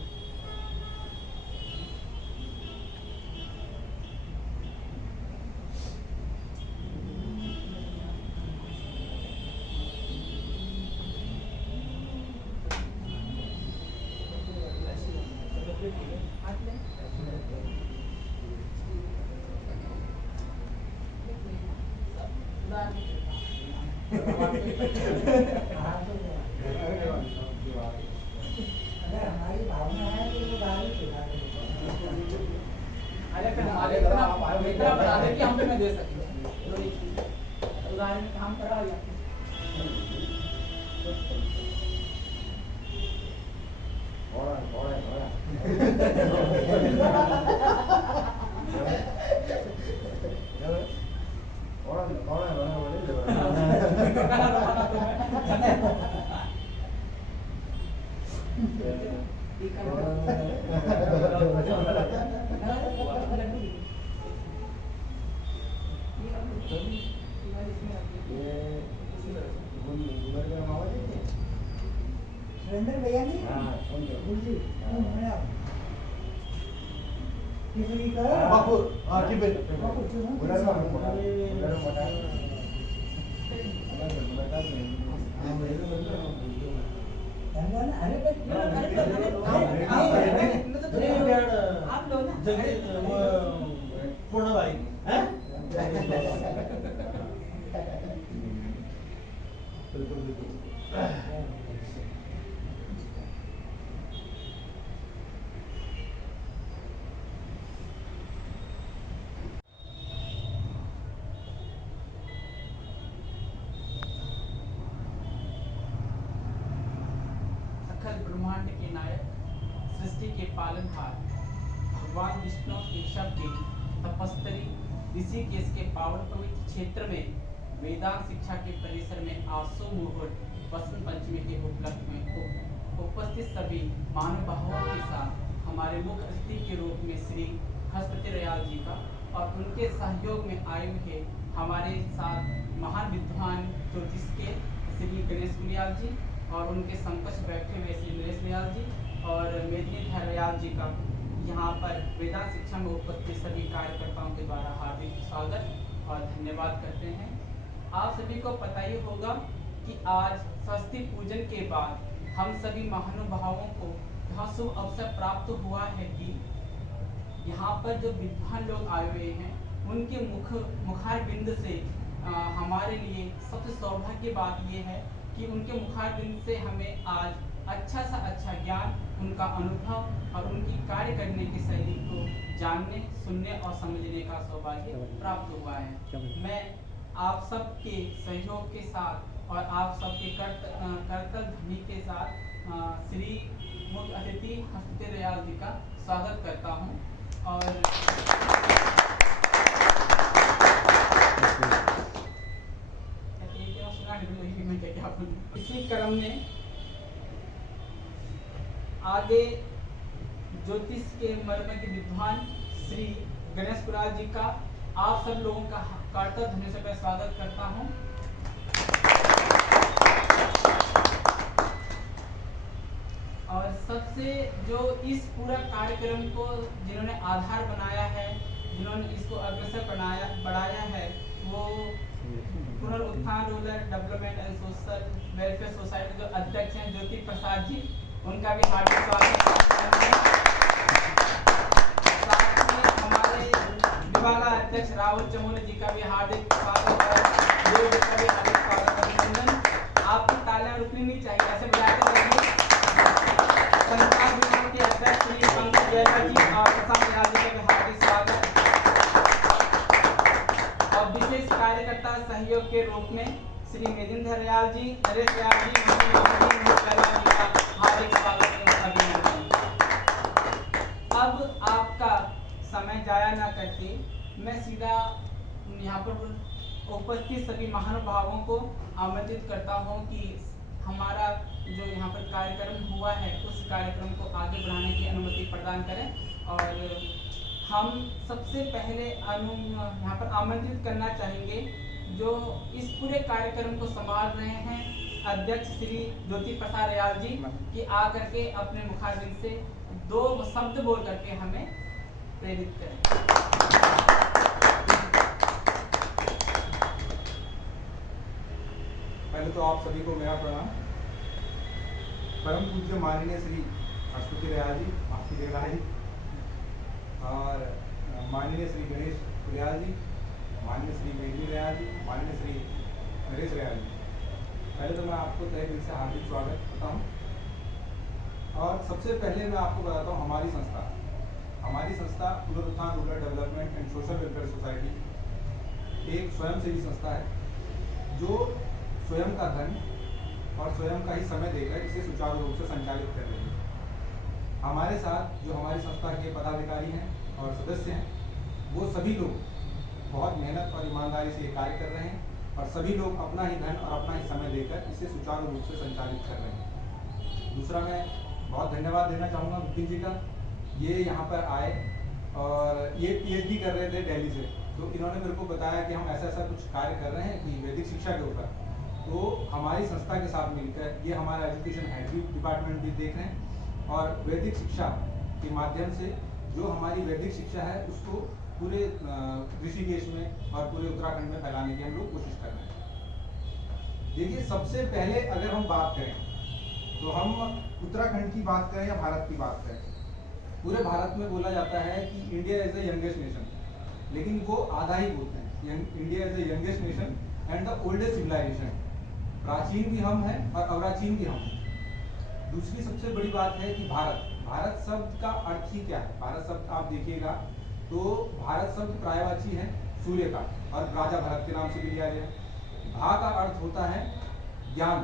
अगर हमारी भावना है तो वो गाली चुका देगा। अरे फिर हमारे इतना बता दे कि हम तुम्हें दे सकें उदाहरण में काम करा या सुरेंद्र भैया नहीं जी किसी का बापू हां की बेट बापू अरे आप लो ना पूर्ण भाई हैं बिल्कुल बिल्कुल ब्रह्मांड के नायक सृष्टि के पालनहार भगवान विष्णु ऋषभ के तपस्तरी ऋषिकेश के पावन पवित्र क्षेत्र में वेदांत शिक्षा के परिसर में आसो मुहूर्त वसंत पंचमी के उपलक्ष्य में उपस्थित सभी महानुभावों के साथ हमारे मुख्य अतिथि के रूप में श्री हस्पति रयाल जी का और उनके सहयोग में आए हुए हमारे साथ महान विद्वान ज्योतिष के श्री गणेश गुलियाल जी और उनके समकक्ष बैठे हुए श्री नरेश रयाल जी और मेदिनी रयाल जी का यहाँ पर वेदांत शिक्षा में उपस्थित सभी कार्यकर्ताओं के द्वारा हार्दिक स्वागत और धन्यवाद करते हैं। आप सभी को पता ही होगा कि आज सरस्वती पूजन के बाद हम सभी महानुभावों को यह शुभ अवसर प्राप्त हुआ है कि यहाँ पर जो विद्वान लोग आए हुए हैं उनके मुखार बिंद से हमारे लिए सबसे सौभाग्य की बात ये है कि उनके मुखार बिंद से हमें आज अच्छा सा अच्छा ज्ञान, उनका अनुभव और उनकी कार्य करने की शैली को जानने, सुनने और समझने का सौभाग्य प्राप्त हुआ है। मैं आप सबके सहयोग के साथ और आप सबके करतल ध्वनि के साथ श्री मुख्य अतिथि हस्पति रयाल जी का स्वागत करता हूं और इसी क्रम में आगे ज्योतिष के मर्म के विद्वान श्री गणेश गुलाल जी का आप सब लोगों का करतल ध्वनि से मैं स्वागत करता हूं। और सबसे जो इस पूरा कार्यक्रम को जिन्होंने आधार बनाया है, जिन्होंने इसको अग्रसर बढ़ाया है, वो पुनरुत्थान rural development and social welfare society जो अध्यक्ष हैं ज्योति प्रसाद जी, उनका भी हार्दिक स्वागत है। साथ में हमारे विभागाध्यक्ष राहुल चमोले जी का भी हार्दिक स्वागत है। का भी हार्दिक स्वागत अभिनंदन। आपकी तालियां रुकनी नहीं चाहिए, ऐसे बजाते रहिए। संचार विभाग के अध्यक्ष श्री पंकज जयकर जी और प्रशांत यादव जी का भी हार्दिक स्वागत और विशेष कार्यकर्ता सहयोग के रूप में श्री मेदिनी रयाल जी, नरेश रयाल जी, जी का हार्दिक स्वागत एवं अभिनंदन। अब आपका समय जाया न करके मैं सीधा यहाँ पर उपस्थित सभी महानुभावों को आमंत्रित करता हूँ कि हमारा जो यहाँ पर कार्यक्रम हुआ है उस कार्यक्रम को आगे बढ़ाने की अनुमति प्रदान करें। और हम सबसे पहले यहाँ पर आमंत्रित करना चाहेंगे जो इस पूरे कार्यक्रम को संभाल रहे हैं अध्यक्ष श्री ज्योति प्रसाद रयाल जी कि आकर के अपने मुखारबिंद से 2 शब्द बोल करके हमें प्रेरित करें। पहले तो आप सभी को मेरा प्रणाम। परम पूज्य माननीय श्री हस्पति रयाल जी, माफी देना जी, और माननीय श्री गणेश रयाल जी, माननीय श्री मेदिनी रयाल जी, माननीय श्री नरेश रयाल जी, पहले तो मैं आपको तहे दिल से हार्दिक स्वागत करता हूँ। और सबसे पहले मैं आपको बताता हूँ हमारी संस्था पुनरुत्थान rural development and social welfare society एक स्वयंसेवी संस्था है जो स्वयं का धन और स्वयं का ही समय देकर इसे सुचारू रूप से संचालित कर रही है। हमारे साथ जो हमारी संस्था के पदाधिकारी हैं और सदस्य हैं वो सभी लोग बहुत मेहनत और ईमानदारी से ये कार्य कर रहे हैं और सभी लोग अपना ही धन और अपना ही समय देकर इसे सुचारू रूप से संचालित कर रहे हैं। दूसरा, मैं बहुत धन्यवाद देना चाहूँगा विपिन जी का। ये यहाँ पर आए और ये PhD कर रहे थे दिल्ली से, तो इन्होंने मेरे को बताया कि हम ऐसा कुछ कार्य कर रहे हैं कि वैदिक शिक्षा के ऊपर, तो हमारी संस्था के साथ मिलकर ये हमारा एजुकेशन हेड डिपार्टमेंट भी देख रहे हैं और वैदिक शिक्षा के माध्यम से जो हमारी वैदिक शिक्षा है उसको पूरे ऋषिकेश में और पूरे उत्तराखंड में फैलाने की हम लोग कोशिश कर रहे हैं। देखिए, सबसे पहले अगर हम बात करें तो हम उत्तराखंड की बात करें या भारत की बात करें, पूरे भारत में बोला जाता है कि India is the youngest nation, लेकिन वो आधा ही बोलते हैं। India is the youngest nation and the oldest civilization. प्राचीन भी हम हैं और अप्राचीन भी हम हैं। दूसरी सबसे बड़ी बात है कि भारत शब्द का अर्थ ही क्या है। भारत शब्द आप देखिएगा तो भारत शब्द प्रायवाची है सूर्य का और राजा भरत के नाम से भी लिया गया। भा का अर्थ होता है ज्ञान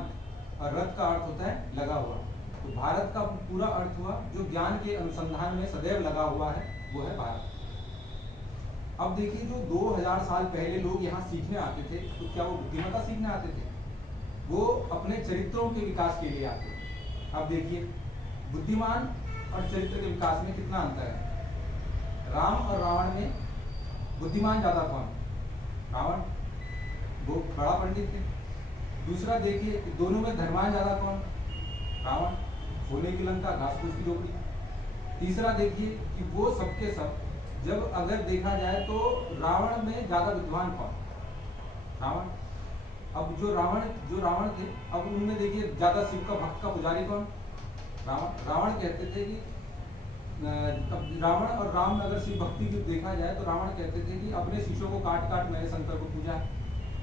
और रथ का अर्थ होता है लगा हुआ। तो भारत का पूरा अर्थ हुआ जो ज्ञान के अनुसंधान में सदैव लगा हुआ है, वो है भारत। अब देखिए, जो 2000 साल पहले लोग यहाँ सीखने आते थे, तो क्या वो बुद्धिमत्ता सीखने आते थे? वो अपने चरित्रों के विकास के लिए आते थे। अब देखिए, बुद्धिमान और चरित्र के विकास में कितना अंतर है। राम और रावण में बुद्धिमान ज्यादा कौन? रावण, वो बड़ा पंडित थे। दूसरा देखिए, दोनों में धर्मान ज्यादा कौन? रावण, सोने की लंका, घास फूस की झोपड़ी। तीसरा देखिए कि वो सबके सब, जब अगर देखा जाए तो रावण में ज्यादा विद्वान कौन? रावण। अब जो रावण थे, अब उनमें देखिए ज्यादा शिव का भक्त का पुजारी कौन? रावण। रावण कहते थे कि अब रावण और राम में अगर शिव भक्ति को देखा जाए तो रावण कहते थे कि अपने शिष्यों को काट काट मैंने शंकर को पूजा।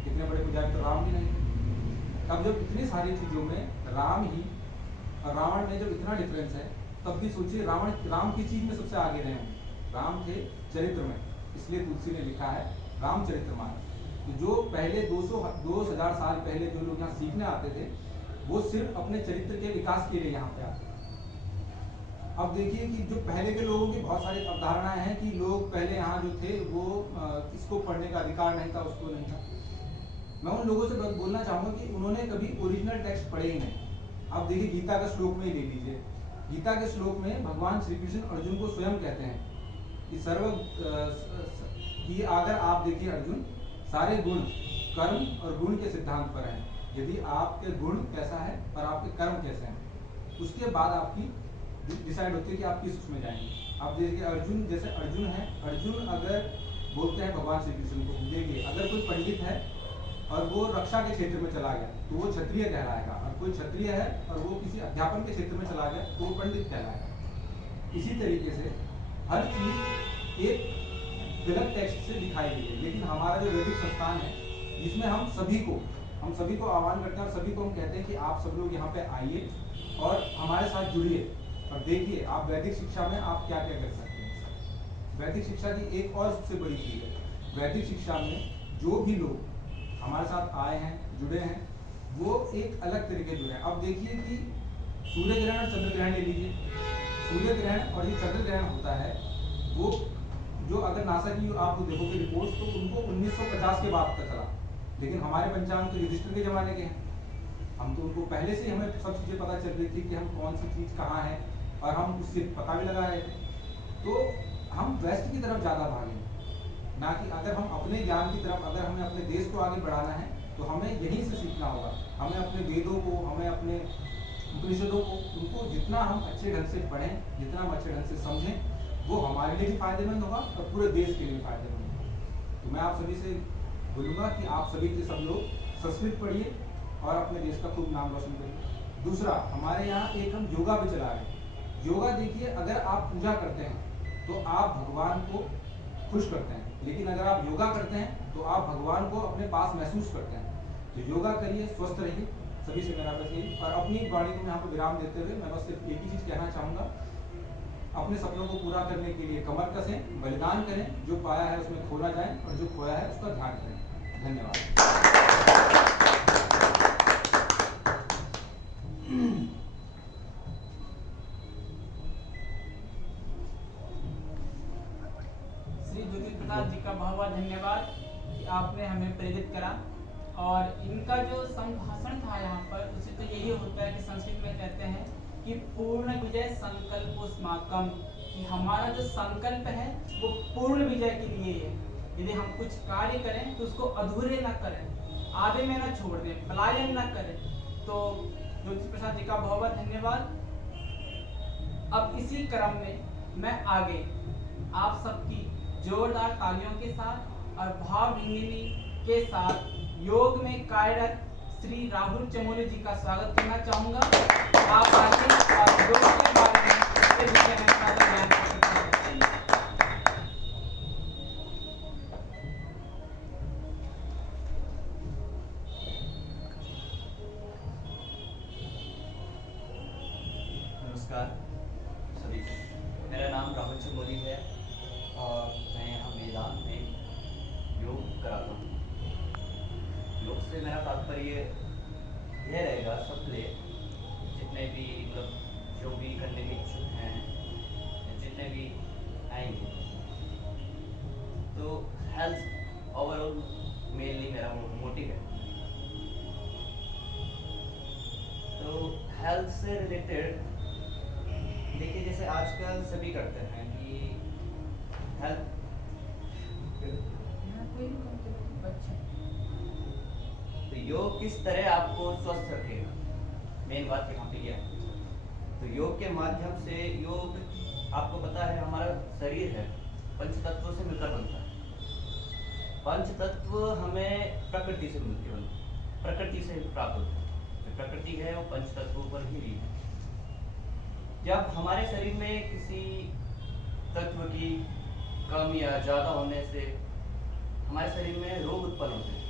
इतने बड़े पुजारी तो राम भी नहीं थे। अब जब इतनी सारी चीजों में राम ही और रावण में जब इतना डिफरेंस है, तब भी सोचिए राम की चीज में सबसे आगे रहे होंगे। राम थे चरित्र में, इसलिए तुलसी ने लिखा है रामचरितमानस। तो जो पहले 2000 साल पहले जो लोग यहाँ सीखने आते थे, वो सिर्फ अपने चरित्र के विकास के लिए यहाँ पे आते थे। अब देखिए कि जो पहले के लोगों की बहुत सारी अवधारणाएं हैं कि लोग पहले यहाँ जो थे वो इसको पढ़ने का अधिकार नहीं था, उसको नहीं था। मैं उन लोगों से बोलना चाहूंगा कि उन्होंने कभी ओरिजिनल टेक्स्ट पढ़े ही नहीं। आप देखिए, गीता का श्लोक में ही ले लीजिए। गीता के श्लोक में भगवान श्री कृष्ण अर्जुन को स्वयं कहते हैं कि अगर आप देखिए अर्जुन, सारे गुण कर्म और गुण के सिद्धांत पर हैं। यदि आपके गुण कैसा है और आपके कर्म कैसे हैं, उसके बाद आपकी डिसाइड होती है कि आप किस उसमें जाएंगे। आप देखिए अर्जुन, जैसे अर्जुन है, अर्जुन अगर बोलते हैं भगवान श्री कृष्ण को, देखिए अगर कोई पंडित है और वो रक्षा के क्षेत्र में चला गया तो वो क्षत्रिय कहलाएगा, और कोई क्षत्रिय है और वो किसी अध्यापन के क्षेत्र में चला गया तो वो पंडित कहलाएगा। इसी तरीके से हर चीज एक गलत टेक्स्ट से दिखाई गई है। लेकिन हमारा जो वैदिक संस्थान है, जिसमें हम सभी को आह्वान करते हैं और सभी को हम कहते हैं कि आप सब लोग यहाँ पे आइए और हमारे साथ जुड़िए और देखिए आप वैदिक शिक्षा में आप क्या क्या कर सकते हैं। वैदिक शिक्षा की एक और सबसे बड़ी चीज है, वैदिक शिक्षा में जो भी लोग हमारे साथ आए हैं, जुड़े हैं, वो एक अलग तरीके जुड़े हैं। अब देखिए कि सूर्य ग्रहण और चंद्र ग्रहण ले लीजिए। सूर्य ग्रहण और ये चंद्र ग्रहण होता है, वो जो अगर नासा की आप देखोगे रिपोर्ट्स तो उनको 1950 के बाद पता चला, लेकिन हमारे पंचांग तो युधिष्ठिर के जमाने के हैं। हम तो उनको पहले से हमें सब चीजें पता चल रही थी कि हम कौन सी चीज कहाँ है, और हम उससे पता भी लगा रहे थे। तो हम वेस्ट की तरफ ज्यादा भागे, ना कि अगर हम अपने ज्ञान की तरफ, अगर हमें अपने देश को आगे बढ़ाना है तो हमें यहीं से सीखना होगा। हमें अपने वेदों को, हमें अपने उपनिषदों को, उनको जितना हम अच्छे ढंग से पढ़ें, जितना हम अच्छे ढंग से समझें, वो हमारे लिए भी फायदेमंद होगा और पूरे देश के लिए भी फायदेमंद होगा। तो मैं आप सभी से बोलूँगा कि आप सभी के सब लोग संस्कृत पढ़िए और अपने देश का खूब नाम रोशन करिए। दूसरा, हमारे यहाँ एक हम योगा भी चला रहे हैं। योगा देखिए, अगर आप पूजा करते हैं तो आप भगवान को खुश करते हैं, लेकिन अगर आप योगा करते हैं तो आप भगवान को अपने पास महसूस करते हैं। तो योगा करिए, स्वस्थ रहिए। सभी से मेरा बस यही, और अपनी वाणी को यहाँ पर विराम देते हुए मैं बस सिर्फ एक ही चीज़ कहना चाहूँगा, अपने सपनों को पूरा करने के लिए कमर कसें, बलिदान करें, जो पाया है उसमें खो ना जाए और जो खोया है उसका ध्यान करें। धन्यवाद। श्री ज्योति प्रसाद जी का बहुत बहुत धन्यवाद कि आपने हमें प्रेरित करा। और इनका जो संभाषण था यहाँ पर, उससे तो यही होता है कि संस्कृत में कहते हैं कि पूर्ण विजय संकल्पोस्माकम, कि हमारा जो संकल्प है वो पूर्ण विजय के लिए है। यदि हम कुछ कार्य करें तो उसको अधूरे न करें, आधे में न छोड़ दें, पलायन न करें। तो ज्योति प्रसाद जी का बहुत बहुत धन्यवाद। अब इसी क्रम में मैं आगे आप सबकी जोरदार तालियों के साथ और भावभंगिनी के साथ योग में कार्यरत श्री राहुल चमोली जी का स्वागत करना चाहूंगा। आप आगे और योग के बारे में इसके विषय में ज्यादा ज्ञान बताइए। नमस्कार सभी को, मेरा नाम राहुल चमोली है और मैं यहाँ वेदांत में योग कराता हूँ। योग से मेरा तात्पर्य यह रहेगा, सबके जितने भी मतलब हेल्थ ओवरऑल मेनली मेरा मोटिव है। तो हेल्थ से रिलेटेड देखिए, जैसे आजकल सभी करते हैं कि हेल्थ, तो योग किस तरह आपको स्वस्थ रखेगा, मेन बात यहाँ पे यह है। तो योग के माध्यम से, योग आपको पता है हमारा शरीर है पंच तत्वों से मिलकर बनता है। पंच तत्व हमें प्रकृति से मिलकर बनते हैं, प्रकृति से प्राप्त होते हैं। जो प्रकृति है वो पंच तत्वों पर ही ली है। जब हमारे शरीर में किसी तत्व की कम या ज़्यादा होने से हमारे शरीर में रोग उत्पन्न होते हैं,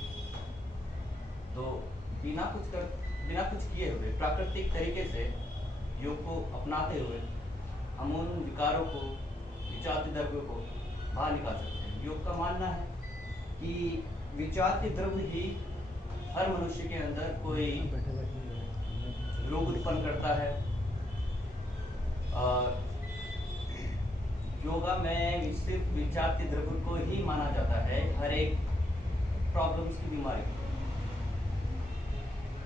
तो बिना कुछ किए हुए प्राकृतिक तरीके से योग को अपनाते हुए हम उन विकारों को, विचार द्रव्यों को बाहर निकाल सकते हैं। योग का मानना है कि विचार द्रव्य ही हर मनुष्य के अंदर कोई रोग उत्पन्न करता है। और योगा में सिर्फ विचार के द्रव्य को ही माना जाता है हर एक प्रॉब्लम्स की बीमारी।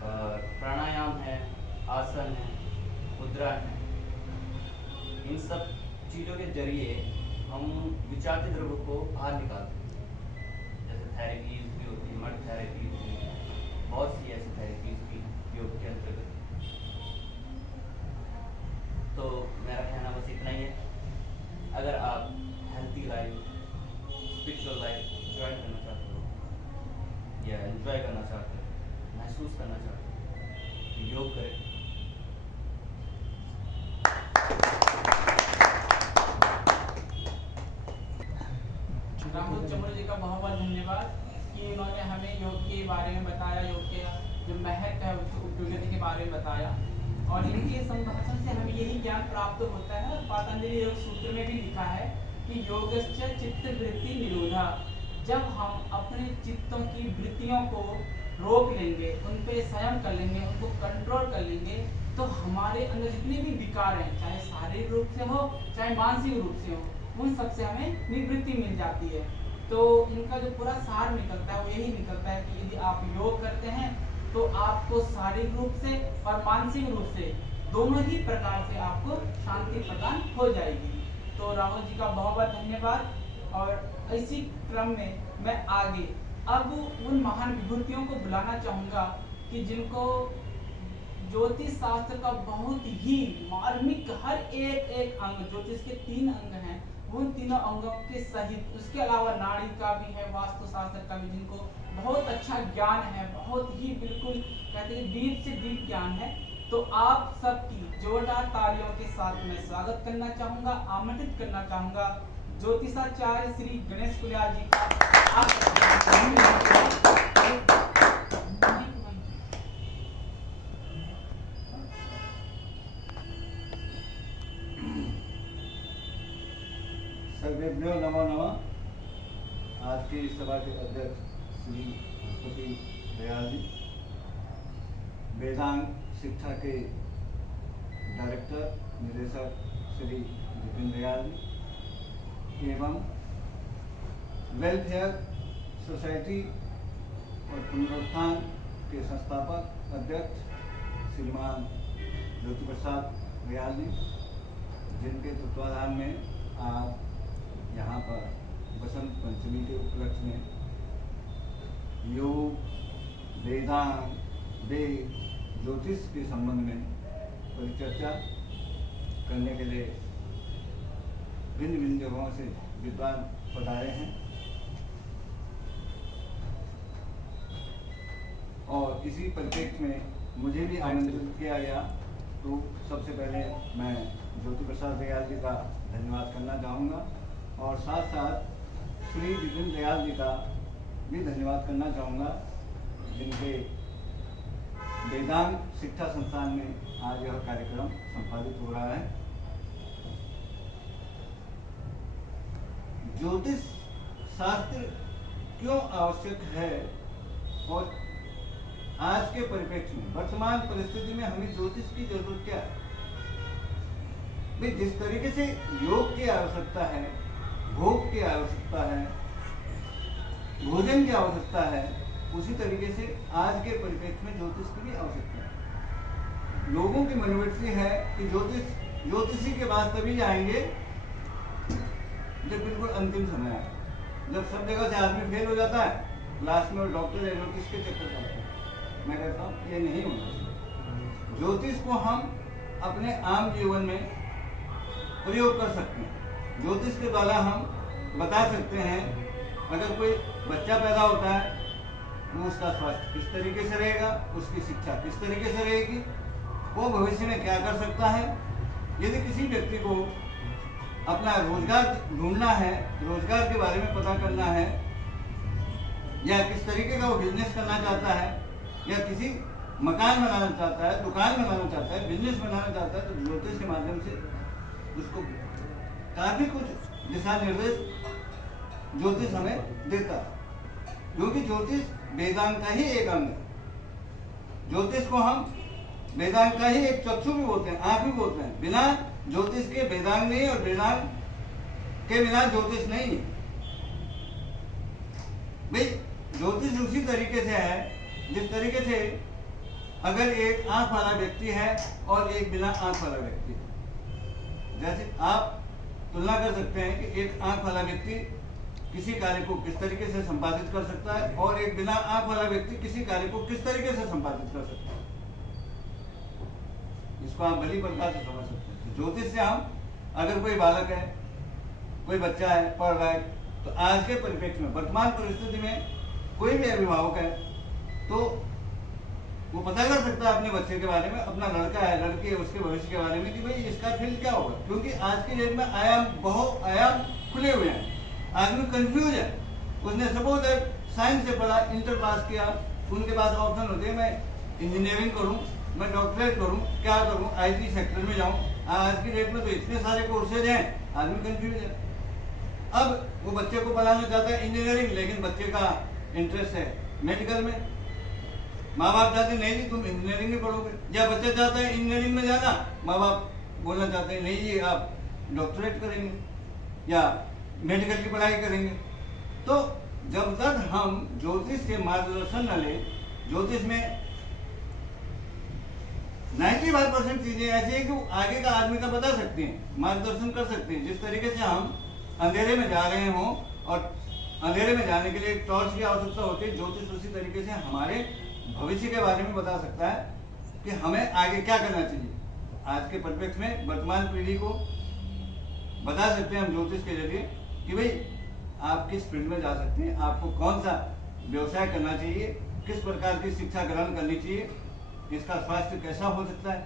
और प्राणायाम है, आसन है, मुद्रा है, इन सब चीज़ों के जरिए हम विचार के द्रव्य को बाहर निकालते हैं। जैसे थेरेपीज भी होती है, मड थेरेपी होती है, बहुत सी ऐसी थेरेपीज भी योग के अंतर्गत। तो मेरा कहना बस इतना ही है। अगर आप healthy life, spiritual life join करना चाहते हो या एंजॉय करना चाहते हो, महसूस करना चाहते हो, तो योग करें। राहुल चमोली जी का बहुत बहुत धन्यवाद कि उन्होंने हमें योग के बारे में बताया, योग के जो महत्व है उसकी उपयोगिता के बारे में बताया। और इनके संभाषण से हमें यही ज्ञान प्राप्त होता है। पतंजलि योग सूत्र में भी लिखा है कि योगस्य चित्त वृत्ति निरोधा। जब हम अपने चित्तों की वृत्तियों को रोक लेंगे, उन पे संयम कर लेंगे, उनको कंट्रोल कर लेंगे, तो हमारे अंदर जितने भी विकार हैं, चाहे शारीरिक रूप से हो चाहे मानसिक रूप से हो, उन सबसे हमें निवृत्ति मिल जाती है। तो इनका जो पूरा सार निकलता है वो यही निकलता है कि यदि आप योग करते हैं तो आपको शारीरिक रूप से और मानसिक रूप से दोनों ही प्रकार से आपको शांति प्रदान हो जाएगी। तो राहुल जी का बहुत बहुत धन्यवाद। और इसी क्रम में मैं आगे अब उन महान विभूतियों को बुलाना चाहूँगा कि जिनको ज्योतिष शास्त्र का बहुत ही मार्मिक हर एक अंग, ज्योतिष के 3 अंग हैं, उन तीनों अंगों के सहित उसके अलावा नाड़ी का भी है, वास्तु शास्त्र का भी, जिनको बहुत अच्छा ज्ञान है, बहुत ही बिल्कुल कहते हैं डीप से डीप ज्ञान है। तो आप सबकी जोरदार तालियों के साथ मैं स्वागत करना चाहूँगा, आमंत्रित करना चाहूँगा ज्योतिषाचार्य श्री गणेश कुलियाल जी का। सर्वेभ्यो नमो नमः। आज की इस सभा के अध्यक्ष श्री हरस्वती दयाल जी, वेदांग शिक्षा के डायरेक्टर निदेशक श्री जितेंद्र दयाल जी, एवं वेलफेयर सोसाइटी और पुनरुत्थान के संस्थापक अध्यक्ष श्रीमान ज्योति प्रसाद दयाल जी, जिनके तत्वाधान में आज यहाँ पर बसंत पंचमी के उपलक्ष्य में योग, वेदांत, वेद, ज्योतिष के संबंध में परिचर्चा करने के लिए भिन्न भिन्न जगहों से विद्वान पधारे हैं। और इसी परिप्रेक्ष्य में मुझे भी आमंत्रित किया गया, तो सबसे पहले मैं ज्योति प्रसाद दयाल जी का धन्यवाद करना चाहूँगा और साथ साथ श्री जितेंद्र दयाल जी का भी धन्यवाद करना चाहूँगा, जिनके वेदांत शिक्षा संस्थान में आज यह कार्यक्रम संपादित हो रहा है। ज्योतिष शास्त्र क्यों आवश्यक है और आज के परिप्रेक्ष्य में, वर्तमान परिस्थिति में हमें ज्योतिष की जरूरत क्या है? जिस तरीके से योग की आवश्यकता है, भोग की आवश्यकता है, भोजन की आवश्यकता है, उसी तरीके से आज के परिप्रेक्ष्य में ज्योतिष की भी आवश्यकता है। लोगों की मनोवृत्ति है कि ज्योतिषी के पास तभी जाएंगे जब बिल्कुल अंतिम समय आए, जब सब जगह से आदमी फेल हो जाता है, लास्ट में डॉक्टर या ज्योतिष के चक्कर काटते हैं। मैं कहता हूँ ये नहीं होना चाहिए। ज्योतिष को हम अपने आम जीवन में प्रयोग कर सकते हैं। ज्योतिष के द्वारा हम बता सकते हैं, अगर कोई बच्चा पैदा होता है तो उसका स्वास्थ्य किस तरीके से रहेगा, उसकी शिक्षा किस तरीके से रहेगी, वो भविष्य में क्या कर सकता है। यदि किसी व्यक्ति को अपना रोजगार ढूंढना है, रोजगार के बारे में पता करना है, या किस तरीके का वो बिजनेस करना चाहता है, या किसी मकान बनाना चाहता है, दुकान बनाना चाहता है, बिजनेस बनाना चाहता है, तो ज्योतिष के माध्यम से उसको काफी कुछ दिशा निर्देश ज्योतिष हमें देता है। क्योंकि ज्योतिष वेदांत का ही एक अंग है। ज्योतिष को हम वेदांत का ही एक चक्षु भी बोलते हैं, आंख भी बोलते हैं। बिना ज्योतिष के वेदांत नहीं, और वेदांत के बिना ज्योतिष नहीं। भाई ज्योतिष उसी तरीके से है जिस तरीके से अगर एक आंख वाला व्यक्ति है और एक बिना आंख वाला व्यक्ति है। जैसे आप तुलना कर सकते हैं कि एक आंख वाला व्यक्ति किसी कार्य को किस तरीके से संपादित कर सकता है, और एक बिना आंख वाला व्यक्ति किसी कार्य को किस तरीके से संपादित कर सकता है। इसको आप भली प्रकार से समझ सकते हैं। तो ज्योतिष से हम, अगर कोई बालक है, कोई बच्चा है, पढ़ रहा है, तो आज के परिप्रेक्ष्य में, वर्तमान परिस्थिति में कोई भी अभिभावक है तो वो पता कर सकता है अपने बच्चे के बारे में, अपना लड़का है, लड़की है, उसके भविष्य के बारे में कि भाई इसका फील्ड क्या होगा। क्योंकि आज के डेट में बहुत आयाम खुले हुए हैं, आदमी कंफ्यूज है। उसने सपोज साइंस से पढ़ा, इंटर पास किया, उनके पास ऑप्शन होते हैं, मैं इंजीनियरिंग करूं, मैं डॉक्टरेट करूं, क्या करूं, IT सेक्टर में जाऊं। आज की डेट में तो इतने सारे कोर्सेज हैं, आदमी कंफ्यूज है। अब वो बच्चे को पढ़ाना चाहता है इंजीनियरिंग, लेकिन बच्चे का इंटरेस्ट है मेडिकल में। माँ बाप चाहते नहीं जी तुम इंजीनियरिंग में पढ़ोगे, या बच्चा चाहता है इंजीनियरिंग में जाना, माँ बाप बोलना चाहते हैं नहीं जी आप डॉक्टरेट करेंगे या मेडिकल की पढ़ाई करेंगे। तो जब तक हम ज्योतिष के मार्गदर्शन न लें, ज्योतिष में 95% चीजें ऐसी है कि आगे का आदमी का बता सकते हैं, मार्गदर्शन कर सकते हैं। जिस तरीके से हम अंधेरे में जा रहे हों और अंधेरे में जाने के लिए एक टॉर्च की आवश्यकता होती है, ज्योतिष उसी तरीके से हमारे भविष्य के बारे में बता सकता है कि हमें आगे क्या करना चाहिए। आज के परिप्रेक्ष्य में वर्तमान पीढ़ी को बता सकते हैं हम ज्योतिष के जरिए कि भाई आप किस फील्ड में जा सकते हैं, आपको कौन सा व्यवसाय करना चाहिए, किस प्रकार की शिक्षा ग्रहण करनी चाहिए, इसका स्वास्थ्य कैसा हो सकता है।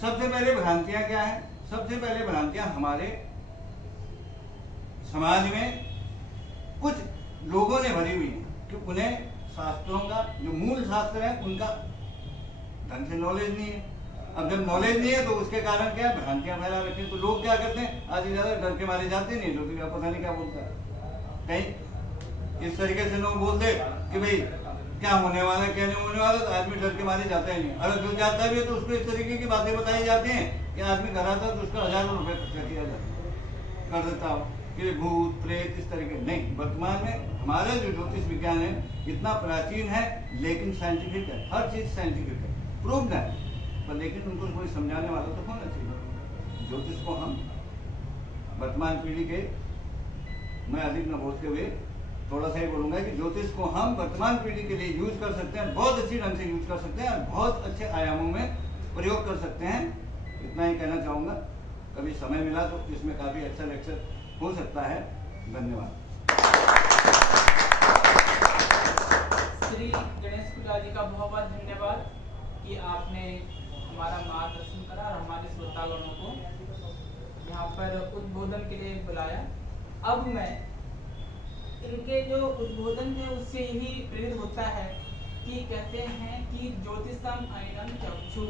सबसे पहले भ्रांतियां क्या है? सबसे पहले भ्रांतियां हमारे समाज में कुछ लोगों ने भरी हुई है कि उन्हें शास्त्रों का जो मूल शास्त्र है उनका ढंग से नॉलेज नहीं है। अब जब नॉलेज नहीं है तो उसके कारण क्या है, भ्रांतियां फैला रखी हैं। तो लोग क्या करते हैं, आज ज्यादा डर के मारे जाते नहीं, लोग पता नहीं क्या बोलता है, कहीं इस तरीके से लोग बोलते कि भाई क्या होने वाला है क्या नहीं होने वाला, तो आदमी डर के मारे जाता ही नहीं। अगर जो जाता भी है तो उसको इस तरीके की बातें बताई जाती हैं कि आदमी घर आता तो उसका हजारों रुपए खर्चा किया जाता कर देता हो कि भूत प्रेत इस तरीके। नहीं, वर्तमान में हमारा जो ज्योतिष विज्ञान है इतना प्राचीन है, लेकिन साइंटिफिक है, हर चीज साइंटिफिक है, प्रूव्ड है, पर लेकिन उनको कोई समझाने वाला तो होना चाहिए। ज्योतिष को हम वर्तमान पीढ़ी के, मैं अधिक न बोलते हुए थोड़ा सा ही बोलूंगा कि ज्योतिष को हम वर्तमान पीढ़ी के लिए यूज कर सकते हैं, बहुत अच्छी ढंग से यूज कर सकते हैं और बहुत अच्छे आयामों में प्रयोग कर सकते हैं। इतना ही कहना चाहूंगा। कभी समय मिला तो इसमें काफी अच्छा लेक्चर हो सकता है। धन्यवाद। श्री गणेश कुमार जी का बहुत बहुत धन्यवाद कि आपने हमारा मार्गदर्शन करा और हमारे श्रोतागणों को यहाँ पर उद्बोधन के लिए बुलाया। अब मैं इनके जो उद्बोधन है उससे ही प्रेरित होता है कि कहते हैं कि ज्योतिषम अयनम चक्षु।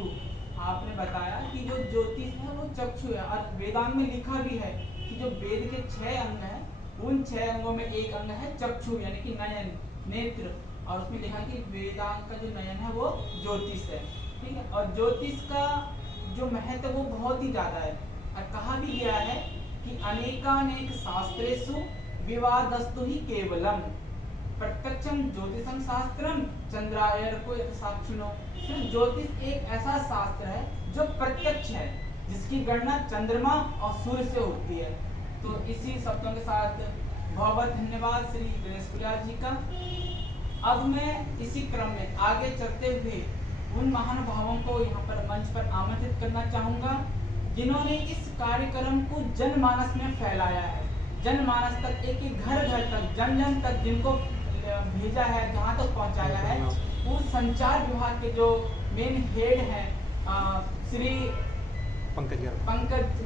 आपने बताया कि जो ज्योतिष है वो चक्षु है, और वेदांत में लिखा भी है कि जो वेद के 6 अंग हैं उन 6 अंगों में एक अंग है चक्षु यानी कि नयन, नेत्र, और उसमें लिखा कि वेदांत का जो नयन है वो ज्योतिष है। ठीक है, और ज्योतिष का जो महत्व वो बहुत ही ज्यादा है, और कहा भी गया है कि अनेकानेक शास्त्रेषु विवादस्तु ही केवलम। प्रत्यक्षम ज्योतिषम शास्त्रम चंद्रायर्को साक्षिणो। सिर्फ ज्योतिष एक ऐसा शास्त्र है जो प्रत्यक्ष है, जिसकी गणना चंद्रमा और सूर्य से होती है। तो इसी शब्दों के साथ बहुत बहुत धन्यवाद श्री गणेश पुजारी जी का। अब मैं इसी क्रम में आगे चलते हुए उन महानुभावों को यहाँ पर मंच पर आमंत्रित करना चाहूँगा जिन्होंने इस कार्यक्रम को जनमानस में फैलाया है, जनमानस तक, एक एक घर घर तक, जन जन तक जिनको भेजा है, जहाँ तक पहुँचाया है। वो संचार विभाग के जो मेन हेड हैं श्री पंकज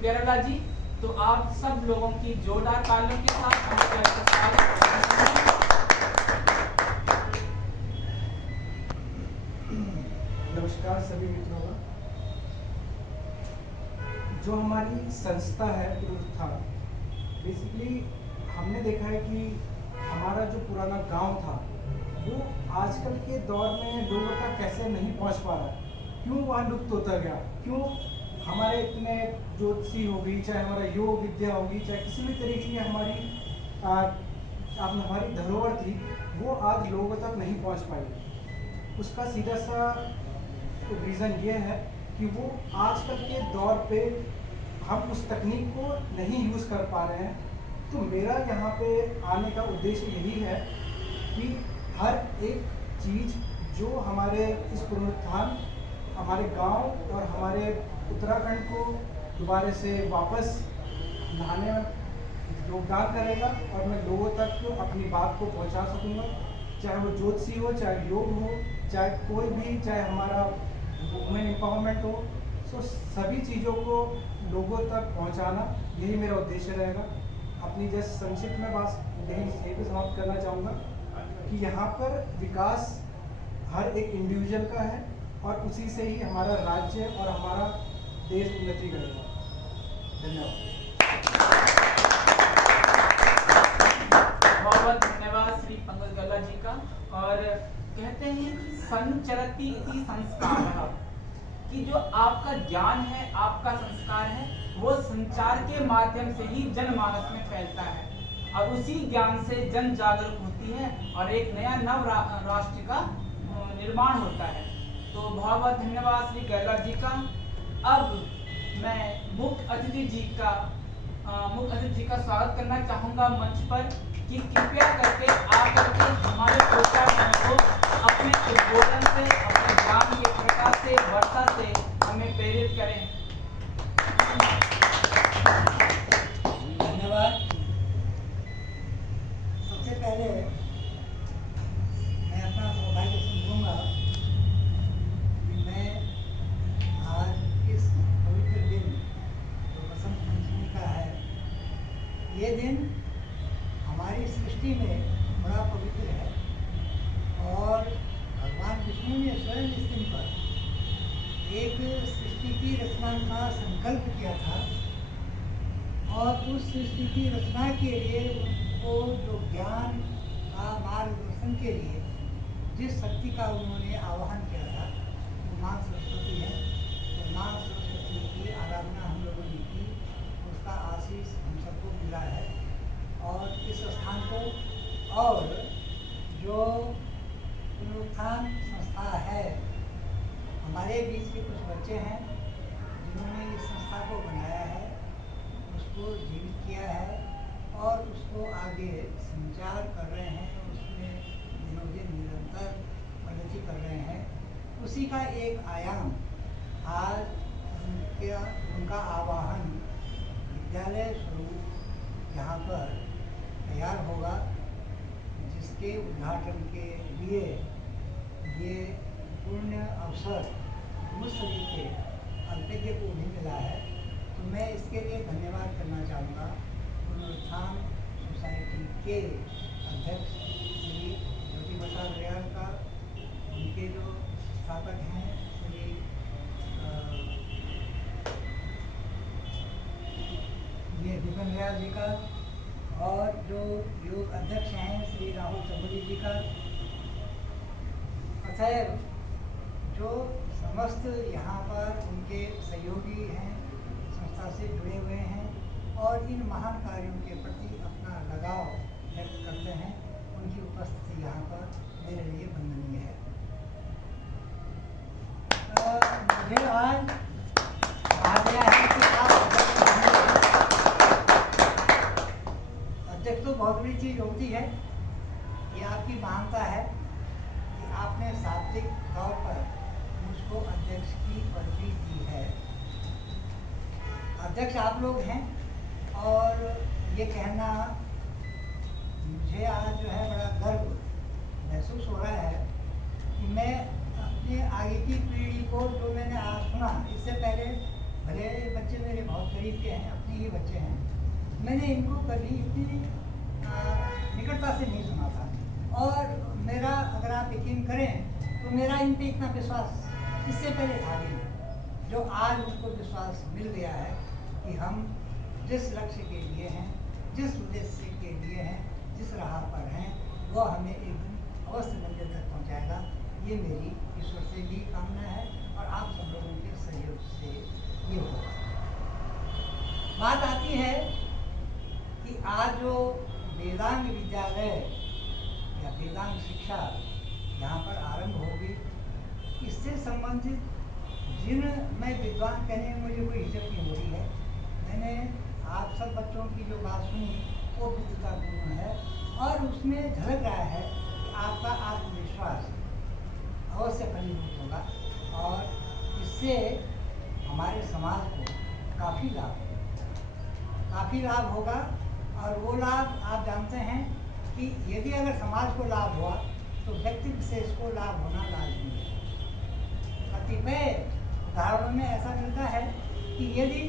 गेरला जी, तो आप सब लोगों की जोरदार तालियों के साथ नमस्कार सभी मित्रों का। जो हमारी संस्था है पुनरुत्थान, बेसिकली हमने देखा है कि हमारा जो पुराना गांव था वो आजकल के दौर में लोगों तक कैसे नहीं पहुंच पा रहा, क्यों वह लुप्त होता गया, क्यों हमारे इतने ज्योतिषी हो गई, चाहे हमारा योग विद्या होगी, चाहे किसी भी तरीके की हमारी धरोहर थी, वो आज लोगों तक नहीं पहुंच पाई। उसका सीधा सा रीज़न ये है कि वो आजकल के दौर पे हम उस तकनीक को नहीं यूज़ कर पा रहे हैं। तो मेरा यहाँ पे आने का उद्देश्य यही है कि हर एक चीज़ जो हमारे इस पुनरुत्थान, हमारे गांव और हमारे उत्तराखंड को दोबारा से वापस लाने में योगदान करेगा और मैं लोगों तक अपनी बात को पहुंचा सकूंगा, चाहे वो ज्योतिषी हो, चाहे योग हो, चाहे कोई भी, चाहे हमारा वुमेन एम्पावरमेंट हो। सो सभी चीज़ों को लोगों तक पहुंचाना यही मेरा उद्देश्य रहेगा। अपनी जस्ट संक्षिप्त में बात यही पे समाप्त करना चाहूँगा कि यहाँ पर विकास हर एक इंडिविजुअल का है और उसी से ही हमारा राज्य और हमारा देश उन्नति करेगा। धन्यवाद। बहुत बहुत धन्यवाद श्री पंकज गेरला जी का। और कहते हैं कि संचरति इति संस्कारः, कि जो आपका ज्ञान है, आपका संस्कार है, वो संचार के माध्यम से ही जनमानस में फैलता है और उसी ज्ञान से जन जागरूक होती है और एक नया नव राष्ट्र का निर्माण होता है। तो बहुत बहुत धन्यवाद श्री गेरला जी का। अब मैं मुख्य अतिथि जी का स्वागत करना चाहूँगा मंच पर, कि कृपया करके आकर के हमारे प्रोग्राम को अपने उद्बोधन से, अपने ज्ञान के प्रकाश से, वर्षा से हमें प्रेरित करें। धन्यवाद। सबसे पहले मैं अपना सौभाग्य समझूंगा कि मैं आज इस पवित्र दिन जो बसंत पंचमी का है, ये दिन हमारी सृष्टि में बड़ा पवित्र है और भगवान विष्णु ने स्वयं इस दिन पर एक सृष्टि की रचना का संकल्प किया था और उस सृष्टि की रचना के लिए उनको जो ज्ञान का मार्गदर्शन के लिए जिस शक्ति का उन्होंने आह्वान किया था वो माँ सरस्वती है। तो माँ सरस्वती की आराधना हम लोगों ने की, उसका आशीष हम सबको मिला है। और इस स्थान को, और जो पुनरुत्थान संस्था है, हमारे बीच के कुछ बच्चे हैं जिन्होंने इस संस्था को बनाया है, उसको जीवित किया है और उसको आगे संचार कर रहे हैं, उसमें दिनों दिन निरंतर प्रगति कर रहे हैं। उसी का एक आयाम आज उनका आवाहन विद्यालय स्वरूप यहाँ पर तैयार होगा, जिसके उद्घाटन के लिए ये पूर्ण अवसर मुझ सभी के अल्पज्ञ को भी मिला है। तो मैं इसके लिए धन्यवाद करना चाहूँगा पुनरुत्थान सोसाइटी के अध्यक्ष श्री ज्योति प्रसाद रियाल का, उनके जो स्थापक हैं श्री दीपन रियाल जी का, और जो योग अध्यक्ष हैं श्री राहुल चौधरी जी का, अतएव जो समस्त यहाँ पर उनके सहयोगी हैं, संस्था से जुड़े हुए हैं और इन महान कार्यों के प्रति अपना लगाव व्यक्त करते हैं, उनकी उपस्थिति यहाँ पर मेरे लिए वंदनीय है। मुझे आज कहा गया है कि आप अध्यक्ष तो बहुत बड़ी चीज़ होती है, ये आपकी महानता है कि आपने सात्विक तौर पर मुझको अध्यक्ष की पदवी दी है। अध्यक्ष आप लोग हैं और ये कहना मुझे आज जो है बड़ा गर्व महसूस हो रहा है कि मैं अपने आगे की पीढ़ी को जो मैंने आज सुना, इससे पहले भले बच्चे मेरे बहुत करीब के हैं, अपने ही बच्चे हैं, मैंने इनको कभी इतनी निकटता से नहीं सुना था। और मेरा अगर आप यकीन करें तो मेरा इन पे इतना विश्वास इससे पहले था भी नहीं, जो आज उनको विश्वास मिल गया है कि हम जिस लक्ष्य के लिए हैं, जिस उद्देश्य के लिए हैं, जिस राह पर हैं, वो हमें एक दिन अवश्य मंजिल तक पहुंचाएगा। ये मेरी ईश्वर से भी कामना है और आप सब लोगों के सहयोग से ये होगा। बात आती है कि आज जो वेदांग विद्यालय या वेदांग शिक्षा यहाँ पर आरंभ होगी, इससे संबंधित जिन मैं विद्वान कहने में मुझे कोई हिचक नहीं हो रही है। मैंने आप सब बच्चों की जो बात सुनी वो विद्वतापूर्ण है और उसमें झलक रहा है कि आपका आत्मविश्वास अवश्य फलीभूत होगा और इससे हमारे समाज को काफ़ी लाभ होगा। और वो लाभ आप जानते हैं कि यदि अगर समाज को लाभ हुआ तो व्यक्ति विशेष को लाभ होना लाजमी है। कतिपय उदाहरणों में ऐसा मिलता है कि यदि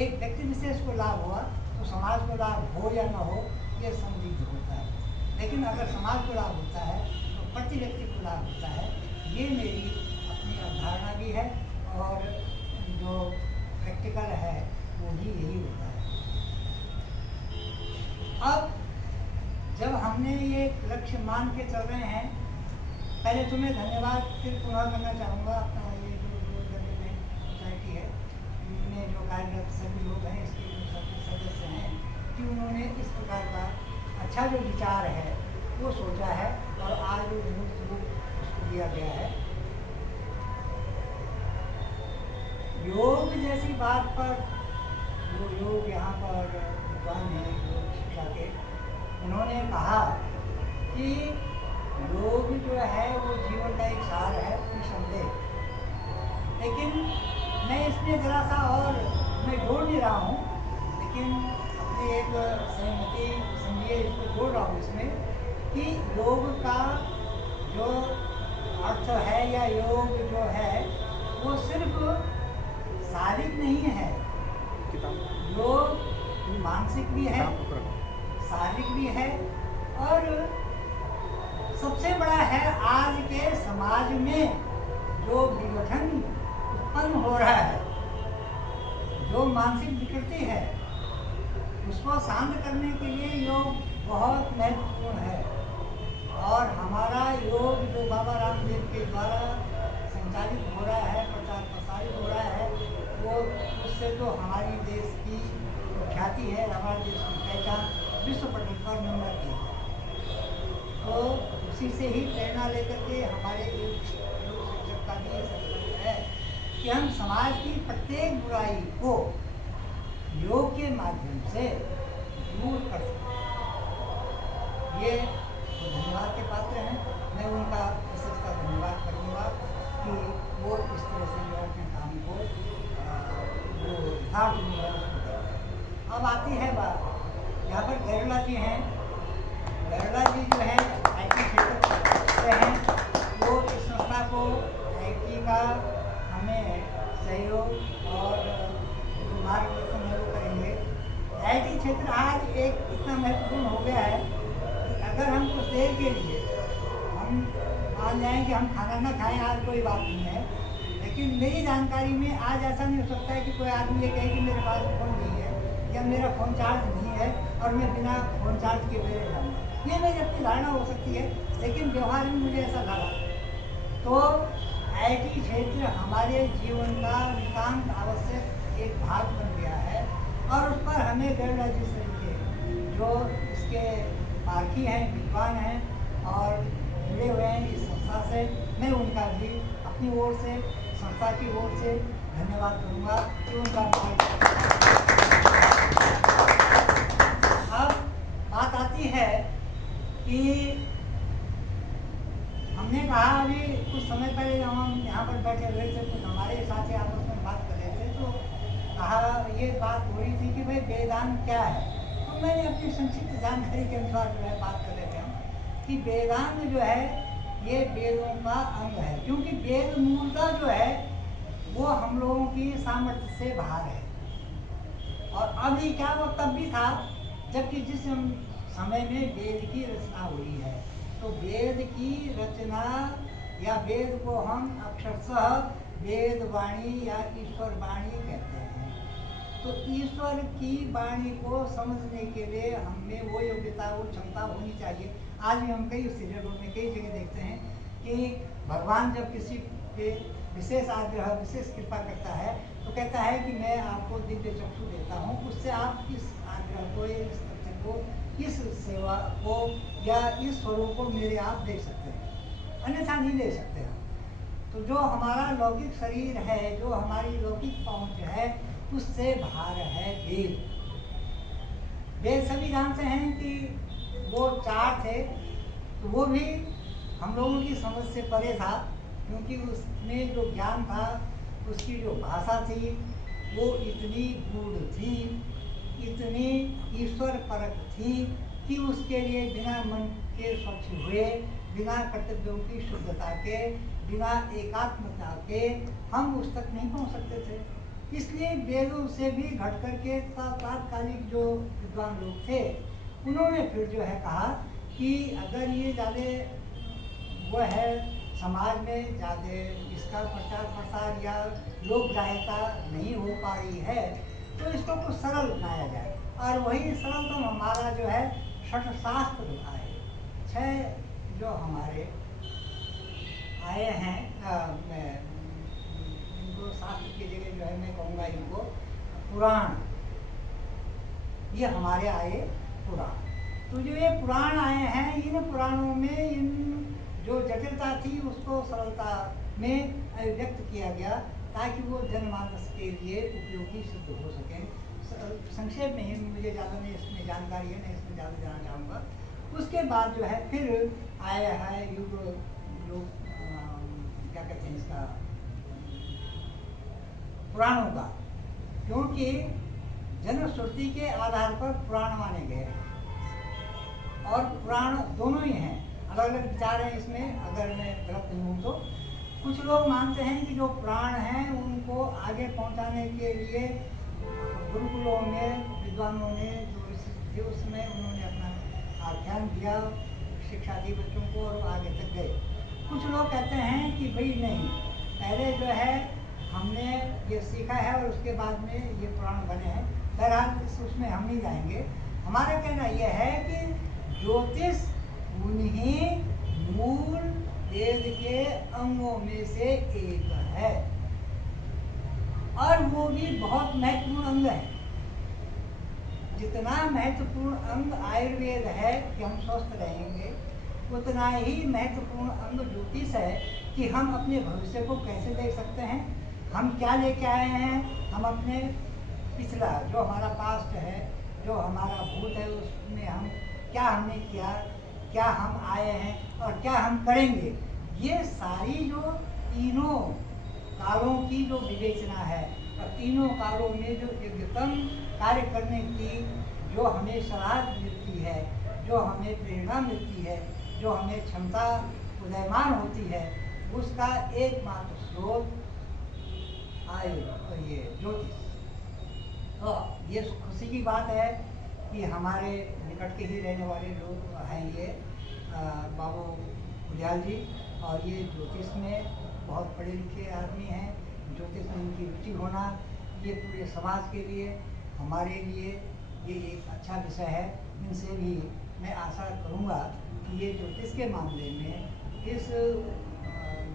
एक व्यक्ति विशेष को लाभ हुआ तो समाज को लाभ हो या न हो ये संदिग्ध होता है, लेकिन अगर समाज को लाभ होता है तो प्रति व्यक्ति को लाभ होता है। ये मेरी अपनी अवधारणा भी है और जो प्रैक्टिकल है वो भी यही होता है। अब जब हमने ये लक्ष्य मान के चल रहे हैं, पहले तुम्हें धन्यवाद फिर पुनः करना चाहूँगा अपना ये जो सोसाइटी है, इनमें जो कार्यरत सभी लोग हैं, इसके जो सभी सदस्य हैं, कि उन्होंने इस प्रकार का अच्छा जो विचार है वो सोचा है और आज जो मूर्त रूप उसको दिया गया है। योग जैसी बात पर जो योग यहाँ पर विद्वान हैं योग शिक्षा के, उन्होंने कहा कि योग जो है वो जीवन का एक सार है निसंदेह, लेकिन मैं इसमें ज़रा सा और मैं जोड़ नहीं रहा हूँ, लेकिन अपनी एक सहमति समझिए इसको जोड़ रहा हूँ इसमें कि योग का जो अर्थ है या योग जो है वो सिर्फ शारीरिक नहीं है, योग मानसिक भी है, शारीरिक भी है और सबसे बड़ा है आज के समाज में जो विघटन उत्पन्न हो रहा है, जो मानसिक विकृति है, उसको शांत करने के लिए योग बहुत महत्वपूर्ण है। और हमारा योग जो बाबा रामदेव के द्वारा संचालित हो रहा है, प्रचार प्रसारित हो रहा है, वो उससे तो हमारी देश की ख्याति है, हमारे देश की पहचान विश्व पटल पर नंबर की है। तो उसी से ही प्रेरणा लेकर के हमारे योग शिक्षक का भी ये संकल्प है कि हम समाज की प्रत्येक बुराई को योग के माध्यम से दूर कर सकते हैं। ये धन्यवाद के पात्र हैं, मैं उनका विशेषता धन्यवाद करूँगा कि वो इस तरह से जो अपने काम को जो यथार्थ में। अब आती है बात, यहाँ पर गैरला जी हैं, गैरला जी जो है IT क्षेत्र से हैं, वो इस संस्था को IT का हमें सहयोग और मार्गदर्शन है वो करेंगे। IT क्षेत्र आज एक इतना महत्वपूर्ण हो गया है कि अगर हम कुछ देर के लिए हम मान जाएं कि हम खाना ना खाएं, आज कोई बात नहीं है, लेकिन मेरी जानकारी में आज ऐसा नहीं हो सकता है कि कोई आदमी ये कहे कि मेरे पास फ़ोन नहीं है या मेरा फ़ोन चार्ज नहीं है और मैं बिना फ़ोन चार्ज किए मेरे जाऊँगा। ये मेरी अपनी धारणा हो सकती है, लेकिन व्यवहार में मुझे ऐसा लगा। तो IT क्षेत्र हमारे जीवन का नितांत आवश्यक एक भाग बन गया है और उस पर हमें गैरला जी से जो इसके पारखी हैं, विद्वान हैं, और जुड़े हुए हैं इस संस्था से। मैं उनका भी अपनी ओर से, संस्था की ओर से धन्यवाद करूँगा कि उनका अब बात आती है कि हमने कहा अभी कुछ समय पहले जब हम यहाँ पर बैठे हुए थे, कुछ हमारे साथी आपस में बात कर रहे थे, तो कहा ये बात हो रही थी कि भाई वेदांत क्या है। तो मैंने अपनी संक्षिप्त जानकारी के अनुसार जो है बात कर रहे थे हम कि वेदांत जो है ये वेदों का अंग है, क्योंकि वेद मूलतः जो है वो हम लोगों की सामर्थ्य से बाहर है। और अभी क्या वो तब भी था जबकि जिस समय में वेद की रचना हुई है, तो वेद की रचना या वेद को हम अक्षरशः वेद वाणी या ईश्वर वाणी कहते हैं। तो ईश्वर की वाणी को समझने के लिए हमें वो योग्यता, वो क्षमता होनी चाहिए। आज भी हम कई सीरियलों में कई जगह देखते हैं कि भगवान जब किसी पे विशेष आग्रह, विशेष कृपा करता है तो कहता है कि मैं आपको दिव्य चक्षु देता हूँ, उससे आप इस आग्रह को, इस तथ्य को, इस सेवा को या इस स्वरूप को मेरे आप देख सकते हैं, अन्यथा नहीं दे सकते हम। तो जो हमारा लौकिक शरीर है, जो हमारी लौकिक पहुंच है, उससे बाहर है वेद। वेद सभी जानते हैं कि वो 4 थे, तो वो भी हम लोगों की समझ से परे था, क्योंकि उसमें जो ज्ञान था, उसकी जो भाषा थी वो इतनी गूढ़ थी, इतनी ईश्वर परक थी कि उसके लिए बिना मन के स्वच्छ हुए, बिना कर्तव्यों की शुद्धता के, बिना एकात्मता के हम उस तक नहीं पहुंच सकते थे। इसलिए वेदों से भी घट करके तात्कालिक जो विद्वान लोग थे, उन्होंने फिर जो है कहा कि अगर ये ज़्यादा वो है समाज में ज़्यादा इसका प्रचार प्रसार या लोकग्राह्यता नहीं हो पा रही है, तो इसको कुछ सरल बनाया जाए। और वही सरलतम हमारा जो है छठ शास्त्र आए, 6 जो हमारे आए हैं, इनको शास्त्र की जगह जो है मैं कहूँगा इनको पुराण, ये हमारे आए पुराण। तो जो ये पुराण आए हैं, इन पुराणों में इन जो जटिलता थी उसको सरलता में व्यक्त किया गया ताकि वो जनमानस के लिए उपयोगी सिद्ध हो सके। संक्षेप में ही, मुझे ज़्यादा नहीं इसमें जानकारी है, नहीं इसमें ज़्यादा जाना चाहूँगा। उसके बाद जो है फिर आया है युग जो क्या कहते हैं इसका, पुराणों का, क्योंकि जनश्रुति के आधार पर पुराण माने गए और पुराण दोनों ही हैं, अलग अलग विचार हैं इसमें। अगर मैं गलत नहीं हूँ तो कुछ लोग मानते हैं कि जो पुराण हैं उनको आगे पहुँचाने के लिए गुरुकुलों में विद्वानों ने जो थे उसमें उन्होंने अपना आख्यान दिया, शिक्षा दी बच्चों को और आगे तक गए। कुछ लोग कहते हैं कि भाई नहीं, पहले जो है हमने ये सीखा है और उसके बाद में ये पुराण बने हैं। बहरहाल उसमें हम नहीं जाएंगे। हमारा कहना यह है कि ज्योतिष उन्हीं मूल वेद के अंगों में से एक है और वो भी बहुत महत्वपूर्ण अंग है। जितना महत्वपूर्ण अंग आयुर्वेद है कि हम स्वस्थ रहेंगे, उतना ही महत्वपूर्ण अंग ज्योतिष है कि हम अपने भविष्य को कैसे देख सकते हैं, हम क्या लेके आए हैं, हम अपने पिछला जो हमारा पास्ट है, जो हमारा भूत है, उसमें हम क्या हमने किया, क्या हम आए हैं और क्या हम करेंगे। ये सारी जो तीनों कालों की जो विवेचना है और तीनों कालों में जो योग्यतम कार्य करने की जो हमें सलाह मिलती है, जो हमें प्रेरणा मिलती है, जो हमें क्षमता उदयमान होती है, उसका एकमात्र स्रोत आयु और ये ज्योतिष। तो ये खुशी की बात है कि हमारे निकट के ही रहने वाले लोग हैं ये बाबू गुलियाल जी, और ये ज्योतिष में बहुत पढ़े लिखे आदमी हैं। ज्योतिष में इनकी रुचि होना ये पूरे समाज के लिए, हमारे लिए ये एक अच्छा विषय है। इनसे भी मैं आशा करूँगा कि ये ज्योतिष के मामले में इस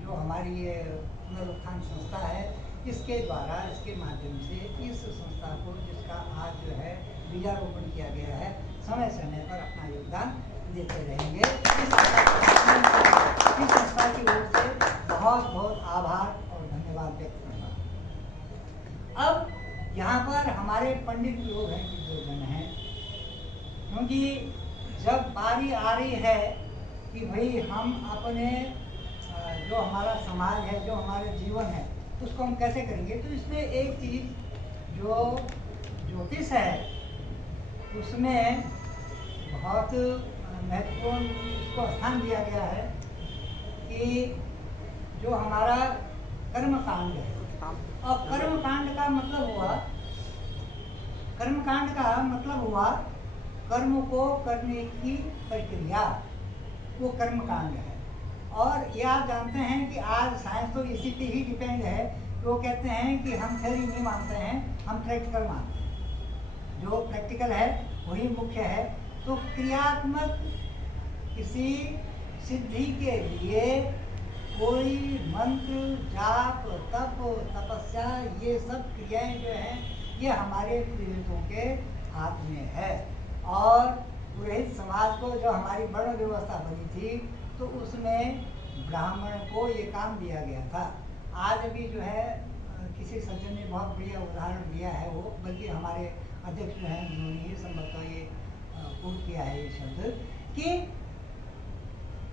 जो हमारी ये पुनरुत्थान संस्था है, इसके द्वारा, इसके माध्यम से इस संस्था को, जिसका आज जो है बीजारोपण किया गया है, समय समय पर अपना योगदान देते रहेंगे। संस्था की ओर से बहुत बहुत आभार और धन्यवाद व्यक्त करना। अब यहाँ पर हमारे पंडित लोग हैं, विद्वजन हैं, क्योंकि जब बारी आ रही है कि भाई हम अपने जो हमारा समाज है, जो हमारे जीवन है, उसको हम कैसे करेंगे, तो इसमें एक चीज़ जो ज्योतिष है उसमें बहुत महत्वपूर्ण उसको स्थान दिया गया है कि जो हमारा कर्मकांड है, और कर्मकांड का मतलब हुआ कर्म को करने की प्रक्रिया, वो कर्मकांड है। और ये आप जानते हैं कि आज साइंस तो इसी पे ही डिपेंड है। वो कहते हैं कि हम थ्योरी नहीं मानते हैं, हम प्रैक्टिकल मानते हैं। जो प्रैक्टिकल है वही मुख्य है। तो क्रियात्मक किसी सिद्धि के लिए कोई मंत्र, जाप, तप, तपस्या, ये सब क्रियाएं जो हैं ये हमारे पुरोहितों के हाथ में है। और पुरोहित समाज को जो हमारी वर्ण व्यवस्था बनी थी तो उसमें ब्राह्मण को ये काम दिया गया था। आज अभी जो है किसी सज्जन ने बहुत बढ़िया उदाहरण दिया है, वो बल्कि हमारे अध्यक्ष जो हैं उन्होंने ये संभवतः ये कोट किया है ये शब्द कि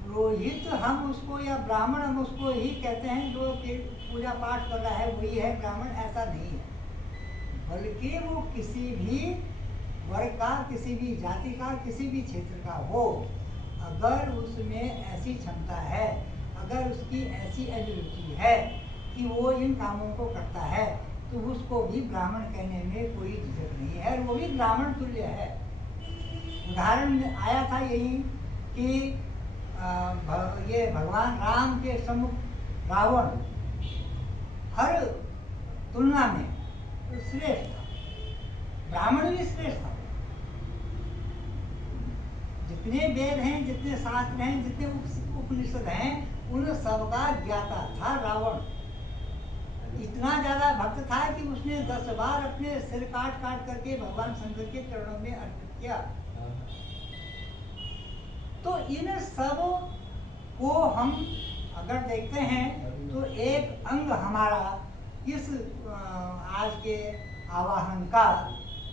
पुरोहित हम उसको या ब्राह्मण हम उसको ही कहते हैं जो पूजा पाठ कर रहा है वही है ब्राह्मण, ऐसा नहीं है। बल्कि वो किसी भी वर्ग का, किसी भी जाति का, किसी भी क्षेत्र का हो, अगर उसमें ऐसी क्षमता है, अगर उसकी ऐसी अभिरुचि है कि वो इन कामों को करता है, तो उसको भी ब्राह्मण कहने में कोई झिझक नहीं है, और वो भी ब्राह्मण तुल्य है। उदाहरण में आया था यही कि ये भगवान राम के सम्मुख रावण हर तुलना में श्रेष्ठ था, ब्राह्मण भी श्रेष्ठ था। जितने वेद हैं, जितने शास्त्र हैं, जितने उपनिषद हैं, उन सबका ज्ञाता था रावण। इतना ज्यादा भक्त था कि उसने 10 बार अपने सिर काट करके भगवान शंकर के चरणों में अर्पित किया। तो इन सब को हम अगर देखते हैं तो एक अंग हमारा इस आज के आवाहन का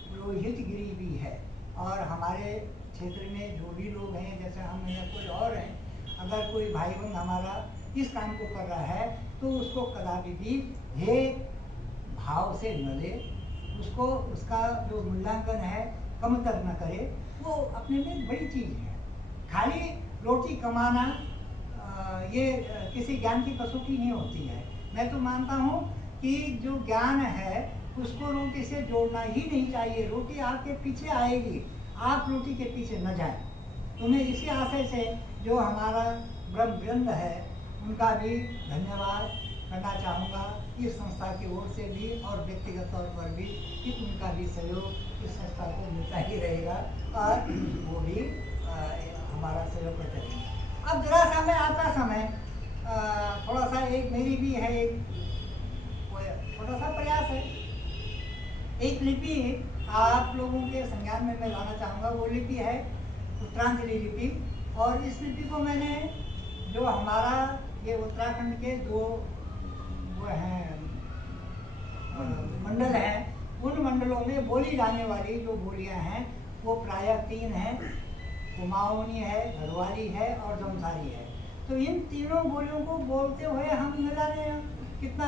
पुरोहितगिरी भी है। और हमारे क्षेत्र में जो भी लोग हैं, जैसे हम या कोई और हैं, अगर कोई भाई बंद हमारा इस काम को कर रहा है तो उसको कदापि भी भेद भाव से न ले, उसको उसका जो मूल्यांकन है कमतर न करे। वो अपने में बड़ी चीज़ है। खाली रोटी कमाना ये किसी ज्ञान की कसौटी नहीं होती है। मैं तो मानता हूँ कि जो ज्ञान है उसको रोटी से जोड़ना ही नहीं चाहिए। रोटी आपके पीछे आएगी, आप रोटी के पीछे न जाएं। तो मैं इसी आशय से जो हमारा ब्रह्म ग्रंथ है उनका भी धन्यवाद करना चाहूँगा, इस संस्था की ओर से भी और व्यक्तिगत तौर पर भी, कि उनका भी सहयोग इस संस्था को मिलता ही रहेगा और वो भी हमारा सहयोग करते रहेंगे। अब जरा सा मैं आपका समय थोड़ा सा एक मेरी भी है एक छोटा सा प्रयास है। एक लिपि आप लोगों के संज्ञान में मैं लाना चाहूँगा। वो लिपि है उत्तरांजलि लिपि, और इस लिपि को मैंने जो हमारा ये उत्तराखंड के 2 वो हैं मंडल हैं, उन मंडलों में बोली जाने वाली जो बोलियां हैं वो प्रायः 3 हैं, कुमाऊनी है, गढ़वाली है और जौनसारी है। तो इन तीनों बोलियों को बोलते हुए हम न जाने कितना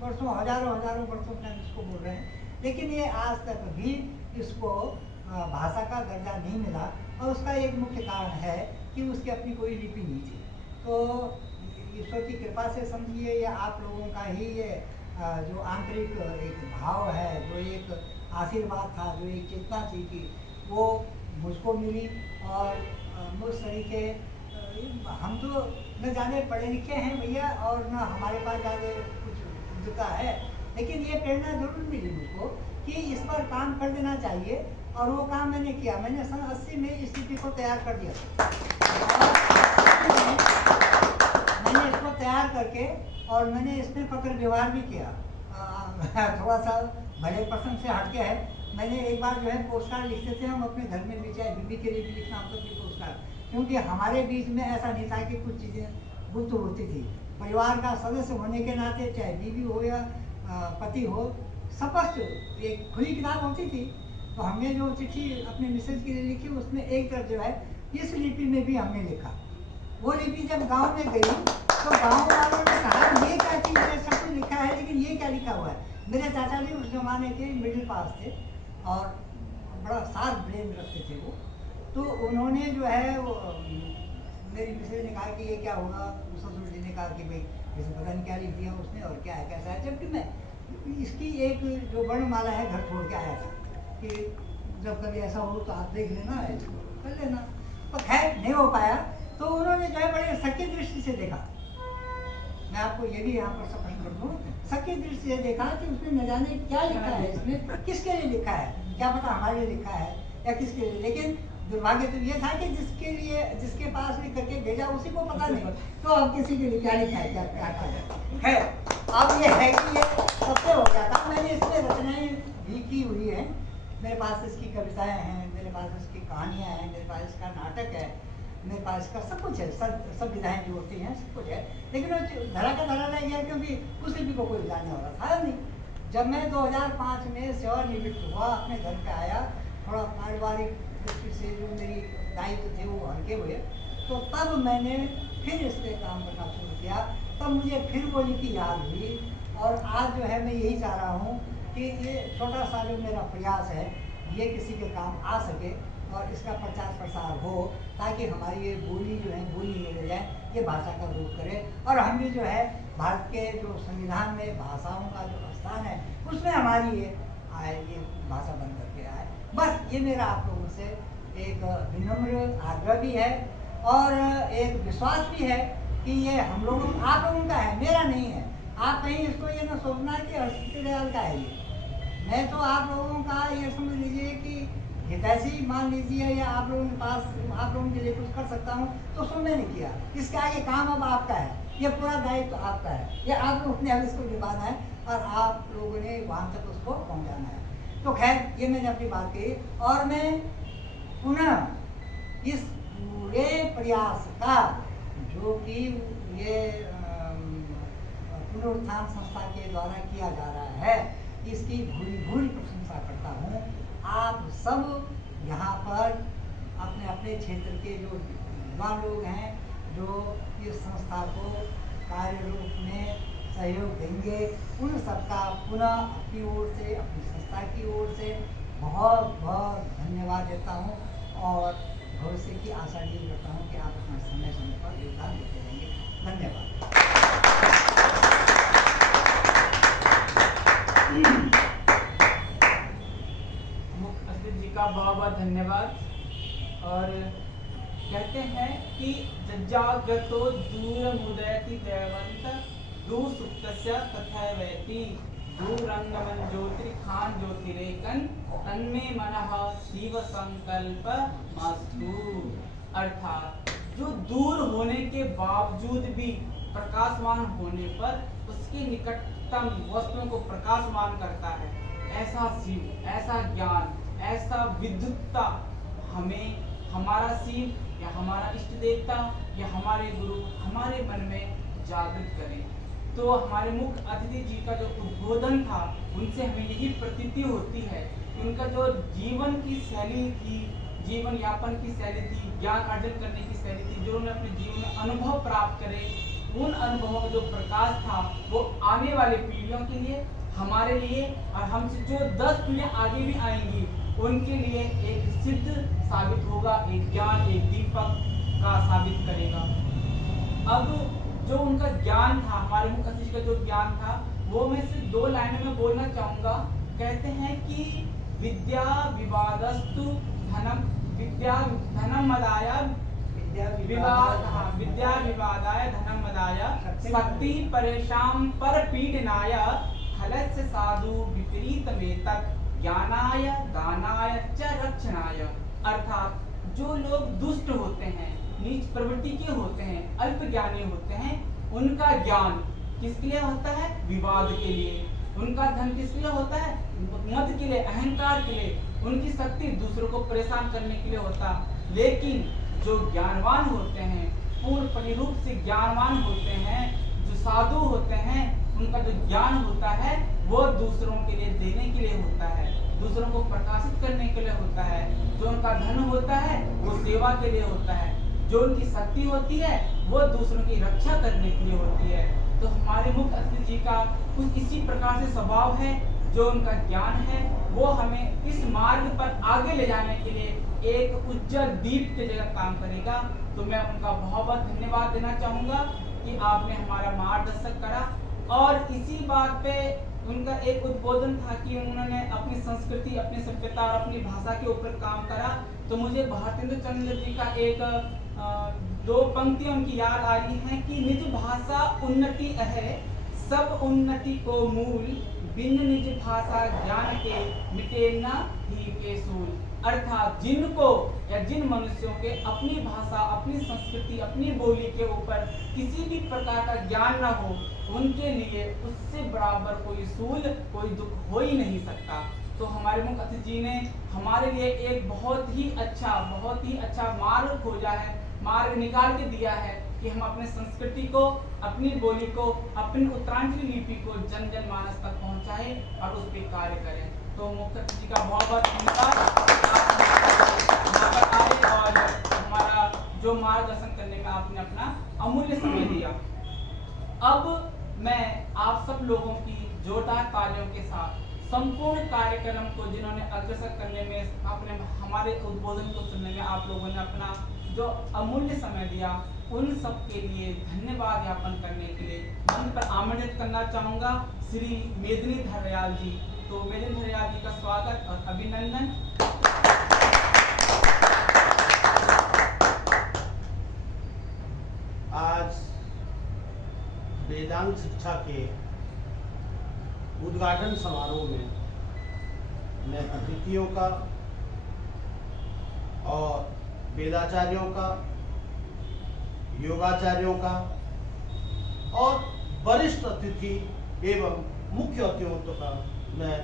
वर्षों हजारों वर्षों तक इसको बोल रहे हैं, लेकिन ये आज तक भी इसको भाषा का दर्जा नहीं मिला। और उसका एक मुख्य कारण है कि उसकी अपनी कोई लिपि नहीं थी। तो ईश्वर की कृपा से समझिए, या आप लोगों का ही ये जो आंतरिक एक भाव है, जो एक आशीर्वाद था, जो एक चेतना थी कि वो मुझको मिली। और मुझ तरीके हम तो न जाने पढ़े लिखे हैं भैया, और न हमारे पास ज़्यादा कुछ उद्योगता है, लेकिन ये प्रेरणा जरूर मिली मुझको कि इस पर काम कर देना चाहिए। और वो काम मैंने किया। मैंने सन 80 में इस लिपि को तैयार कर दिया। मैंने इसको तैयार करके और मैंने इसमें पत्र व्यवहार भी किया। थोड़ा सा भले प्रसंग से हटके है। मैंने एक बार जो है पोस्टकार्ड लिखते थे हम अपने घर में भी, चाहे बीबी के लिए भी लिखना होता था पोस्टकार्ड, क्योंकि हमारे बीच में ऐसा नहीं था कि कुछ चीज़ें गुप्त होती थी। परिवार का सदस्य होने के नाते, चाहे बीवी हो या पति हो, स्पष्ट एक खुली किताब होती थी। तो हमने जो चिट्ठी अपने मिसेज के लिए लिखी, उसमें एक तरफ जो है इस लिपि में भी हमने लिखा। वो लिपि जब गांव में गई तो गांव वालों ने कहा ये क्या चीज़ है, सब कुछ लिखा है लेकिन ये क्या लिखा हुआ है। मेरे चाचा जी उस जमाने के मिडिल पास थे और बड़ा शार्प ब्रेन रखते थे वो। तो उन्होंने जो है वो मेरी मिसेज ने कहा कि ये क्या होगा। ससुर जी ने कहा कि भाई जैसे पता नहीं क्या लिख दिया उसने और क्या है कैसा है। जबकि मैं इसकी एक जो वर्णमाला है घर छोड़ के आया था कि जब कभी ऐसा हो तो आप देख लेना, इसको कर लेना। तो खैर नहीं हो पाया। तो उन्होंने जो है बड़े सच्ची दृष्टि से देखा। मैं आपको ये भी यहाँ पर स्पष्ट कर दूँ, सच्ची दृष्टि से देखा कि उसमें न जाने क्या लिखा है, इसमें किसके लिए लिखा है, क्या पता हमारे लिए लिखा है या किसके लिए। लेकिन दुर्भाग्य तो ये था कि जिसके पास लिख करके भेजा उसी को पता नहीं, तो अब किसी के लिए क्या लिखा है, क्या है। अब ये है कि ये सबसे हो गया था। मैंने इसमें रचनाएं भी की हुई हैं, मेरे पास इसकी कविताएं हैं, मेरे पास इसकी कहानियां हैं, मेरे पास इसका नाटक है, मेरे पास इसका सब कुछ है, सब विधाएं जो होती हैं सब कुछ है। लेकिन वो धरा का धरा रह गया क्योंकि उस लिपि को कोई जानने वाला था नहीं। जब मैं 2005 में सेवानिवृत्त हुआ, अपने घर पे आया, थोड़ा पारिवारिक दृष्टि से जो मेरी दायित्व थे वो हल्के हुए, तो तब मैंने फिर इस पर काम करना शुरू किया। तब मुझे फिर वो लिपि याद हुई और आज जो है मैं यही चाह रहा हूँ कि ये छोटा सा जो मेरा प्रयास है ये किसी के काम आ सके और इसका प्रचार प्रसार हो, ताकि हमारी ये बोली जो है बोली नहीं रह जाए, ये भाषा का रूप करे। और हम भी जो है भारत के जो संविधान में भाषाओं का जो स्थान है उसमें हमारी ये भाषा बन करके आए। बस ये मेरा आप लोगों से एक विनम्र आग्रह भी है और एक विश्वास भी है कि ये हम लोगों आप लोगों का है, मेरा नहीं है। आप कहीं इसको ये ना सोचना कि हर्षित दयाल का है ये। मैं तो आप लोगों का ये समझ लीजिए कि हितैषी मान लीजिए, या आप लोगों के पास आप लोगों के लिए कुछ कर सकता हूँ तो सो मैंने किया। इसका आगे काम अब आपका है, ये पूरा दायित्व तो आपका है, ये आप लोगों ने अब इसको निभाना है और आप लोगों ने वहाँ तक उसको पहुँचाना है। तो खैर ये मैंने अपनी बात कही और मैं पुनः इस पूरे प्रयास का जो कि ये पुनरुत्थान संस्था के द्वारा किया जा रहा है, इसकी भूरी भूरी प्रशंसा करता हूँ। आप सब यहाँ पर अपने अपने क्षेत्र के जो युवा लोग हैं जो इस संस्था को कार्य रूप में सहयोग देंगे, उन सबका पुनः अपनी ओर से, अपनी संस्था की ओर से बहुत बहुत धन्यवाद देता हूँ और भविष्य की आशा यही करता हूँ कि आप अपना समय समय पर योगदान देते रहेंगे। धन्यवाद। मुख्य अतिथि जी का बहुत बहुत धन्यवाद। और कहते हैं कि जज्जाग्रतो दूरमुदयति दैवंत दुसुप्तस्य तथैवेति दूरंगमन ज्योतिर्खान ज्योतिरेकन तन्मे मनः शिव संकल्प मस्तु। अर्थात जो दूर होने के बावजूद भी प्रकाशमान होने पर उसके निकटतम वस्तुओं को प्रकाशमान करता है, ऐसा शिव, ऐसा ज्ञान, ऐसा विद्युतता हमें हमारा शिव या हमारा इष्ट देवता या हमारे गुरु हमारे मन में जागृत करें। तो हमारे मुख्य अतिथि जी का जो उद्बोधन था उनसे हमें यही प्रतीति होती है, उनका जो जीवन की शैली थी, जीवन यापन की शैली थी, ज्ञान अर्जन करने की शैली थी, जो उन्होंने अपने जीवन में अनुभव प्राप्त करे, उन अनुभवों का जो प्रकाश था वो आने वाली पीढ़ियों के लिए, हमारे लिए और हमसे जो 10 पीढ़ियां आगे भी आएंगी उनके लिए एक सिद्ध साबित होगा, एक ज्ञान, एक दीपक का साबित करेगा। अब जो उनका ज्ञान था, हमारे मुख्य अतिथि का जो ज्ञान था, वो मैं सिर्फ 2 लाइनों में बोलना चाहूँगा। कहते हैं कि विद्या विवादस्तु धनम, विद्या धनम मदाय, विद्या विवादाय धनम मदाय, शक्ति परेशान पर पीडनाय, फलस्य साधु विपरीतमेतत् ज्ञानाय दानाय च रक्षणाय। अर्थात जो लोग दुष्ट होते हैं, नीच प्रवृत्ति के होते हैं, अल्प ज्ञानी होते हैं, उनका ज्ञान किसके लिए होता है? विवाद के लिए। उनका धन किसके लिए होता है? मद के लिए, अहंकार के लिए। उनकी शक्ति दूसरों को परेशान करने के लिए होता। लेकिन जो ज्ञानवान होते हैं पूर्ण परिरूप से ज्ञानवान होते हैं, जो साधु होते हैं, उनका जो ज्ञान होता है वो दूसरों के लिए देने के लिए होता है, दूसरों को प्रकाशित करने के लिए होता है। जो उनका धन होता है वो सेवा के लिए होता है, जो उनकी शक्ति होती है वो दूसरों की रक्षा करने के लिए होती है। तो हमारे मुख्य अतिथि जी का कुछ इसी प्रकार से स्वभाव है। जो उनका ज्ञान है वो हमें इस मार्ग पर आगे ले जाने के लिए एक उज्जवल दीप की जगह काम करेगा। तो मैं उनका बहुत बहुत धन्यवाद देना चाहूँगा कि आपने हमारा मार्गदर्शन करा। और इसी बात पे उनका एक उद्बोधन था कि उन्होंने अपनी संस्कृति, अपनी सभ्यता और अपनी भाषा के ऊपर काम करा। तो मुझे भारतेंदु चंद्र जी का एक दो पंक्तियां उनकी याद आ रही हैं कि निज भाषा उन्नति है, सब उन्नति को मूल, बिन निज भाषा ज्ञान के मिटे न ही के सूल। अर्थात जिनको या जिन मनुष्यों के अपनी भाषा, अपनी संस्कृति, अपनी बोली के ऊपर किसी भी प्रकार का ज्ञान ना हो, उनके लिए उससे बराबर कोई सूल, कोई दुख हो ही नहीं सकता। तो हमारे मुख्य अतिथि जी ने हमारे लिए एक बहुत ही अच्छा मार्ग खोजा है, मार्ग निकाल के दिया है कि हम अपने संस्कृति को, अपनी बोली को, अपनी उत्तरांचली लिपि को जन जन मानस तक पहुंचाएं और उस पर कार्य करें। तो मुख्य अतिथि जी का बहुत बहुत धन्यवाद, यहाँ पर आए और हमारा जो मार्गदर्शन करने में आपने अपना अमूल्य समय दिया। अब मैं आप सब लोगों की जोरदार तालियों के साथ संपूर्ण कार्यक्रम को जिन्होंने अग्रसर करने में, अपने हमारे उद्बोधन को सुनने में आप लोगों ने अपना जो अमूल्य समय दिया, उन सब के लिए धन्यवाद ज्ञापन करने के लिए मंच पर आमंत्रित करना चाहूँगा श्री मेदिनी धरयाल जी। तो मेदिनी धरयाल जी का स्वागत और अभिनंदन। आज वेदांत शिक्षा के उद्घाटन समारोह में मैं अतिथियों का और वेदाचार्यों का, योगाचार्यों का और वरिष्ठ अतिथि एवं मुख्य अतिथियों का मैं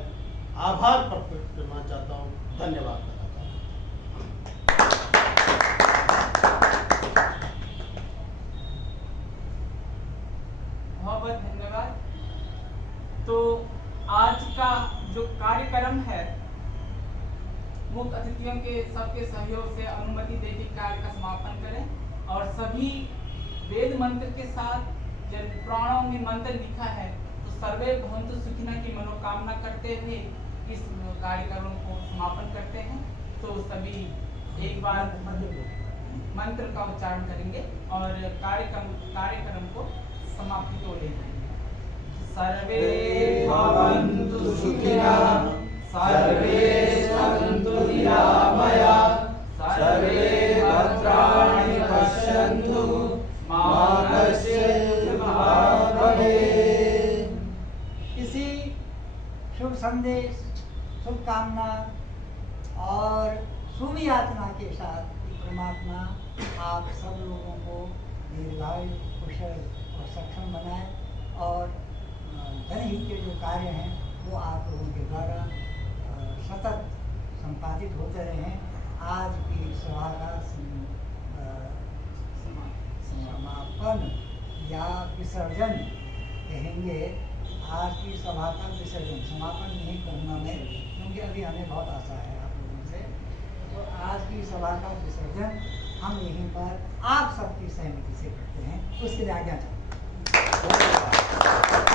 आभार प्रकट करना चाहता हूँ, धन्यवाद करना चाहता हूँ। बहुत बहुत धन्यवाद। तो आज का जो कार्यक्रम है, मुख्य अतिथियों के सबके सहयोग से अनुमति देकर कार्य का समापन करें और सभी वेद मंत्र के साथ जब पुराणों में मंत्र लिखा है तो सर्वे भवन्तु सुखिनः की मनोकामना करते हुए इस कार्यक्रम को समापन करते हैं। तो सभी एक बार मंत्र का उच्चारण करेंगे और कार्यक्रम को समाप्ति को ले जाएंगे। सर्वे भवन्तु सुखिनः, सर्वे सन्तु निरामयाः, सर्वे भद्राणि पश्यन्तु, मा कश्चित् दुःखभाग् भवेत्। इसी शुभ संदेश, शुभकामना और शुभ यातना के साथ परमात्मा आप सब लोगों को दीर्घायु, कुशल और सक्षम बनाए और जनहित के जो कार्य हैं वो आप लोगों के द्वारा सतत संपादित होते रहें। आज की सभा का समापन या विसर्जन कहेंगे, आज की सभा का विसर्जन, समापन नहीं कहूँगा मैं क्योंकि अभी हमें बहुत आशा है आप लोगों से। तो आज की सभा का विसर्जन हम यहीं पर आप सबकी सहमति से करते हैं, उसके लिए आज्ञा चाहते हैं।